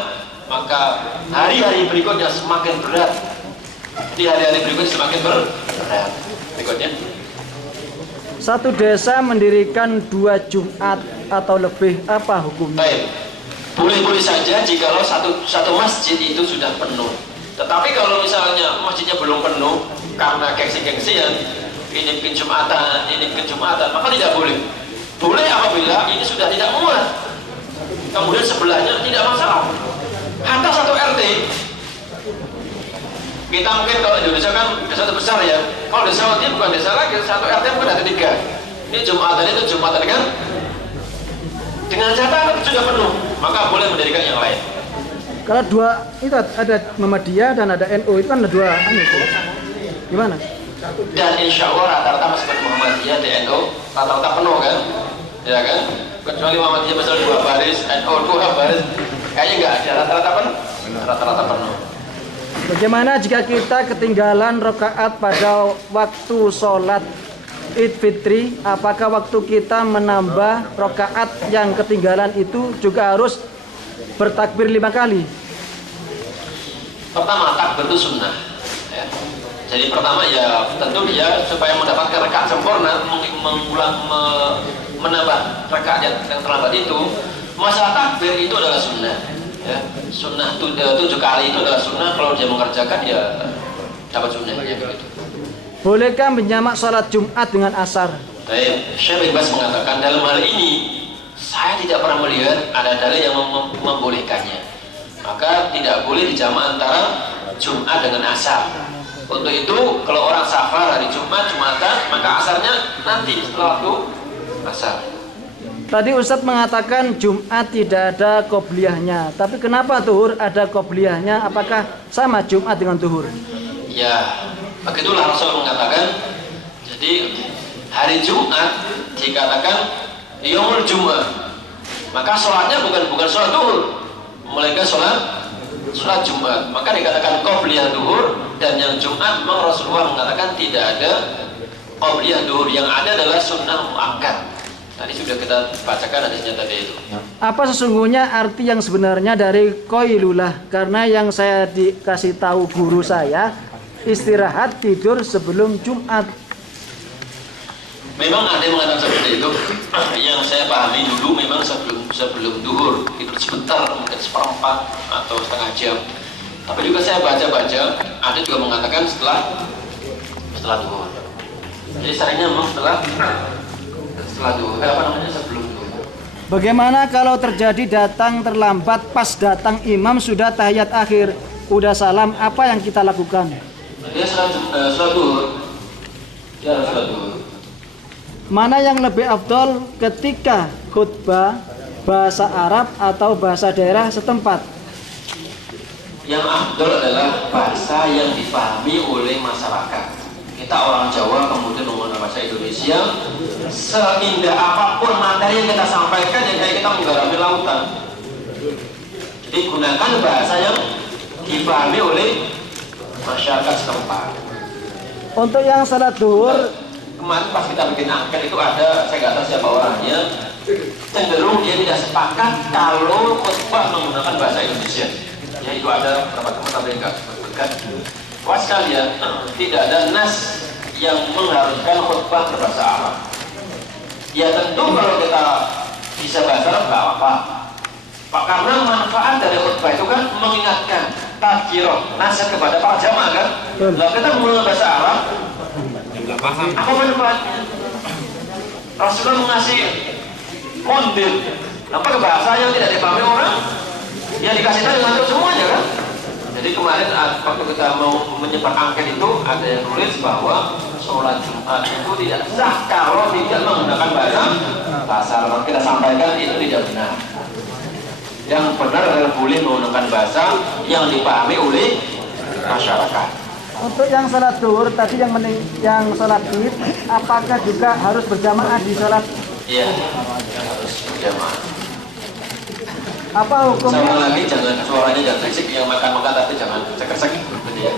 maka hari-hari berikutnya semakin berat. Di hari-hari berikutnya semakin berat. Berikutnya. Satu desa mendirikan 2 Jumat atau lebih, apa hukumnya? Baik, boleh-boleh saja jika satu masjid itu sudah penuh. Tetapi kalau misalnya masjidnya belum penuh karena gengsi-gengsian, ini bikin Jumatan, maka tidak boleh. Boleh apabila ini sudah tidak muat, kemudian sebelahnya tidak masalah. Hatta satu RT, kita mungkin kalau Indonesia kan desa besar ya. Kalau desa ini bukan desa lagi, satu RT mungkin ada 3. Ini Jumatan itu Jumatan kan dengan catatan sudah penuh, maka boleh mendirikan yang lain. Kalau dua itu ada Muhammadiyah dan ada NU, itu kan ada dua gimana? Dan insya Allah rata-rata masjid Muhammadiyah di NU rata-rata penuh kan, ya kan? Kecuali Muhammadiyah misalnya 2 baris, NU 2 baris, kayaknya nggak ada, rata-rata penuh. Bagaimana jika kita ketinggalan rakaat pada waktu sholat Idul Fitri? Apakah waktu kita menambah rakaat yang ketinggalan itu juga harus bertakbir 5 kali? Pertama, takbir itu sunnah ya. Jadi pertama ya tentu dia supaya mendapatkan rakaat sempurna, menambah rakaat yang terlambat itu, masalah takbir itu adalah sunnah ya. Sunnah 7 kali itu adalah sunnah. Kalau dia mengerjakan ya dapat sunnahnya begitu. Bolehkah menjamak sholat Jumat dengan asar? Baik, Syekh bin Baz mengatakan dalam hal ini saya tidak pernah melihat ada dalil yang membolehkannya. Maka tidak boleh dijamak antara Jumat dengan asar. Untuk itu kalau orang safar hari Jumatan, maka asarnya nanti setelah waktu asar. Tadi Ustadz mengatakan Jumat tidak ada qobliyahnya, tapi kenapa zuhur ada qobliyahnya? Apakah sama Jumat dengan zuhur? Ya, begitulah Rasul mengatakan. Jadi hari Jumat dikatakan yaumul Jumat, maka sholatnya bukan sholat zuhur, melainkan sholat Jumat. Maka dikatakan qobliyah zuhur, dan yang Jumat memang Rasulullah mengatakan tidak ada qobliyah zuhur, yang ada adalah sunnah muakkad. Tadi sudah kita bacakan hadisnya tadi itu. Apa sesungguhnya arti yang sebenarnya dari qailulah? Karena yang saya dikasih tahu guru saya, istirahat tidur sebelum Jumat. Memang ada yang mengatakan seperti itu. Yang saya pahami dulu memang sebelum duhur, tidur sebentar, mungkin seperempat atau setengah jam. Tapi juga saya baca-baca, ada juga mengatakan setelah duhur. Jadi seringnya memang setelah duhur, sebelum duhur. Bagaimana kalau terjadi datang terlambat, pas datang imam sudah tahiyat akhir, udah salam, apa yang kita lakukan? Dia sholat duhur. Mana yang lebih afdol ketika khutbah bahasa Arab atau bahasa daerah setempat? Yang afdol adalah bahasa yang dipahami oleh masyarakat. Kita orang Jawa kemudian menggunakan bahasa Indonesia, seindah apapun materi yang kita sampaikan, yang kayak kita menggarami lautan. Jadi gunakan bahasa yang dipahami oleh masyarakat setempat. Untuk yang salat zuhur, kemarin pas kita bikin angket itu ada, saya nggak tahu siapa orangnya, cenderung dia tidak sepakat kalau khutbah menggunakan bahasa Indonesia. Ya itu ada beberapa teman tapi nggak sebutkan. Was kalian, tidak ada nas yang mengharuskan khutbah berbahasa Arab. Ya tentu kalau kita bisa bahasa Arab nggak apa-apa. Pak, karena manfaat dari khutbah itu kan mengingatkan tadzkirah, nasihat kepada para jamaah kan. Kalau kita menggunakan bahasa Arab, apa manfaatnya? Rasulullah mengasih mundir, apa ke bahasa yang tidak dipahami orang, yang dikasih tahu ngantuk semuanya kan. Jadi kemarin waktu kita mau menyebar angket itu ada yang nulis bahwa sholat Jumat itu tidak sah kalau tidak menggunakan bahasa Arab. Kita sampaikan itu tidak benar. Yang benar adalah boleh menggunakan bahasa yang dipahami oleh masyarakat. untuk yang salat zuhur tadi yang salat Id, apakah juga harus berjamaah di salat? Iya, harus berjamaah. Apa hukumnya? Sama lagi jangan suaranya jangan berisik, yang makan tapi jangan cekesek gitu ya.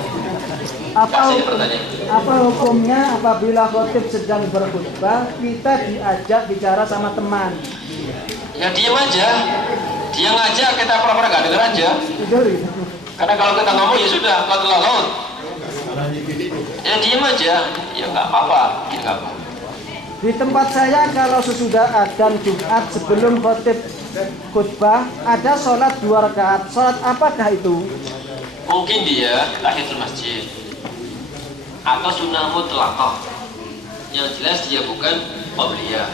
Apa hukumnya apabila khotib sedang berkhutbah kita diajak bicara sama teman? Ya diam aja, dia ngajak kita pura-pura nggak dengar aja. Karena kalau kita ngomong ya sudah, kalau laut. Ya diam aja, ya nggak apa-apa, ya nggak apa. Di tempat saya kalau sesudah adzan Jumat sebelum khotib khutbah ada sholat 2 rakaat. Sholat apakah itu? Mungkin dia tahiyatul masjid atau sunnah mutlaqah. Yang jelas dia bukan qabliyah.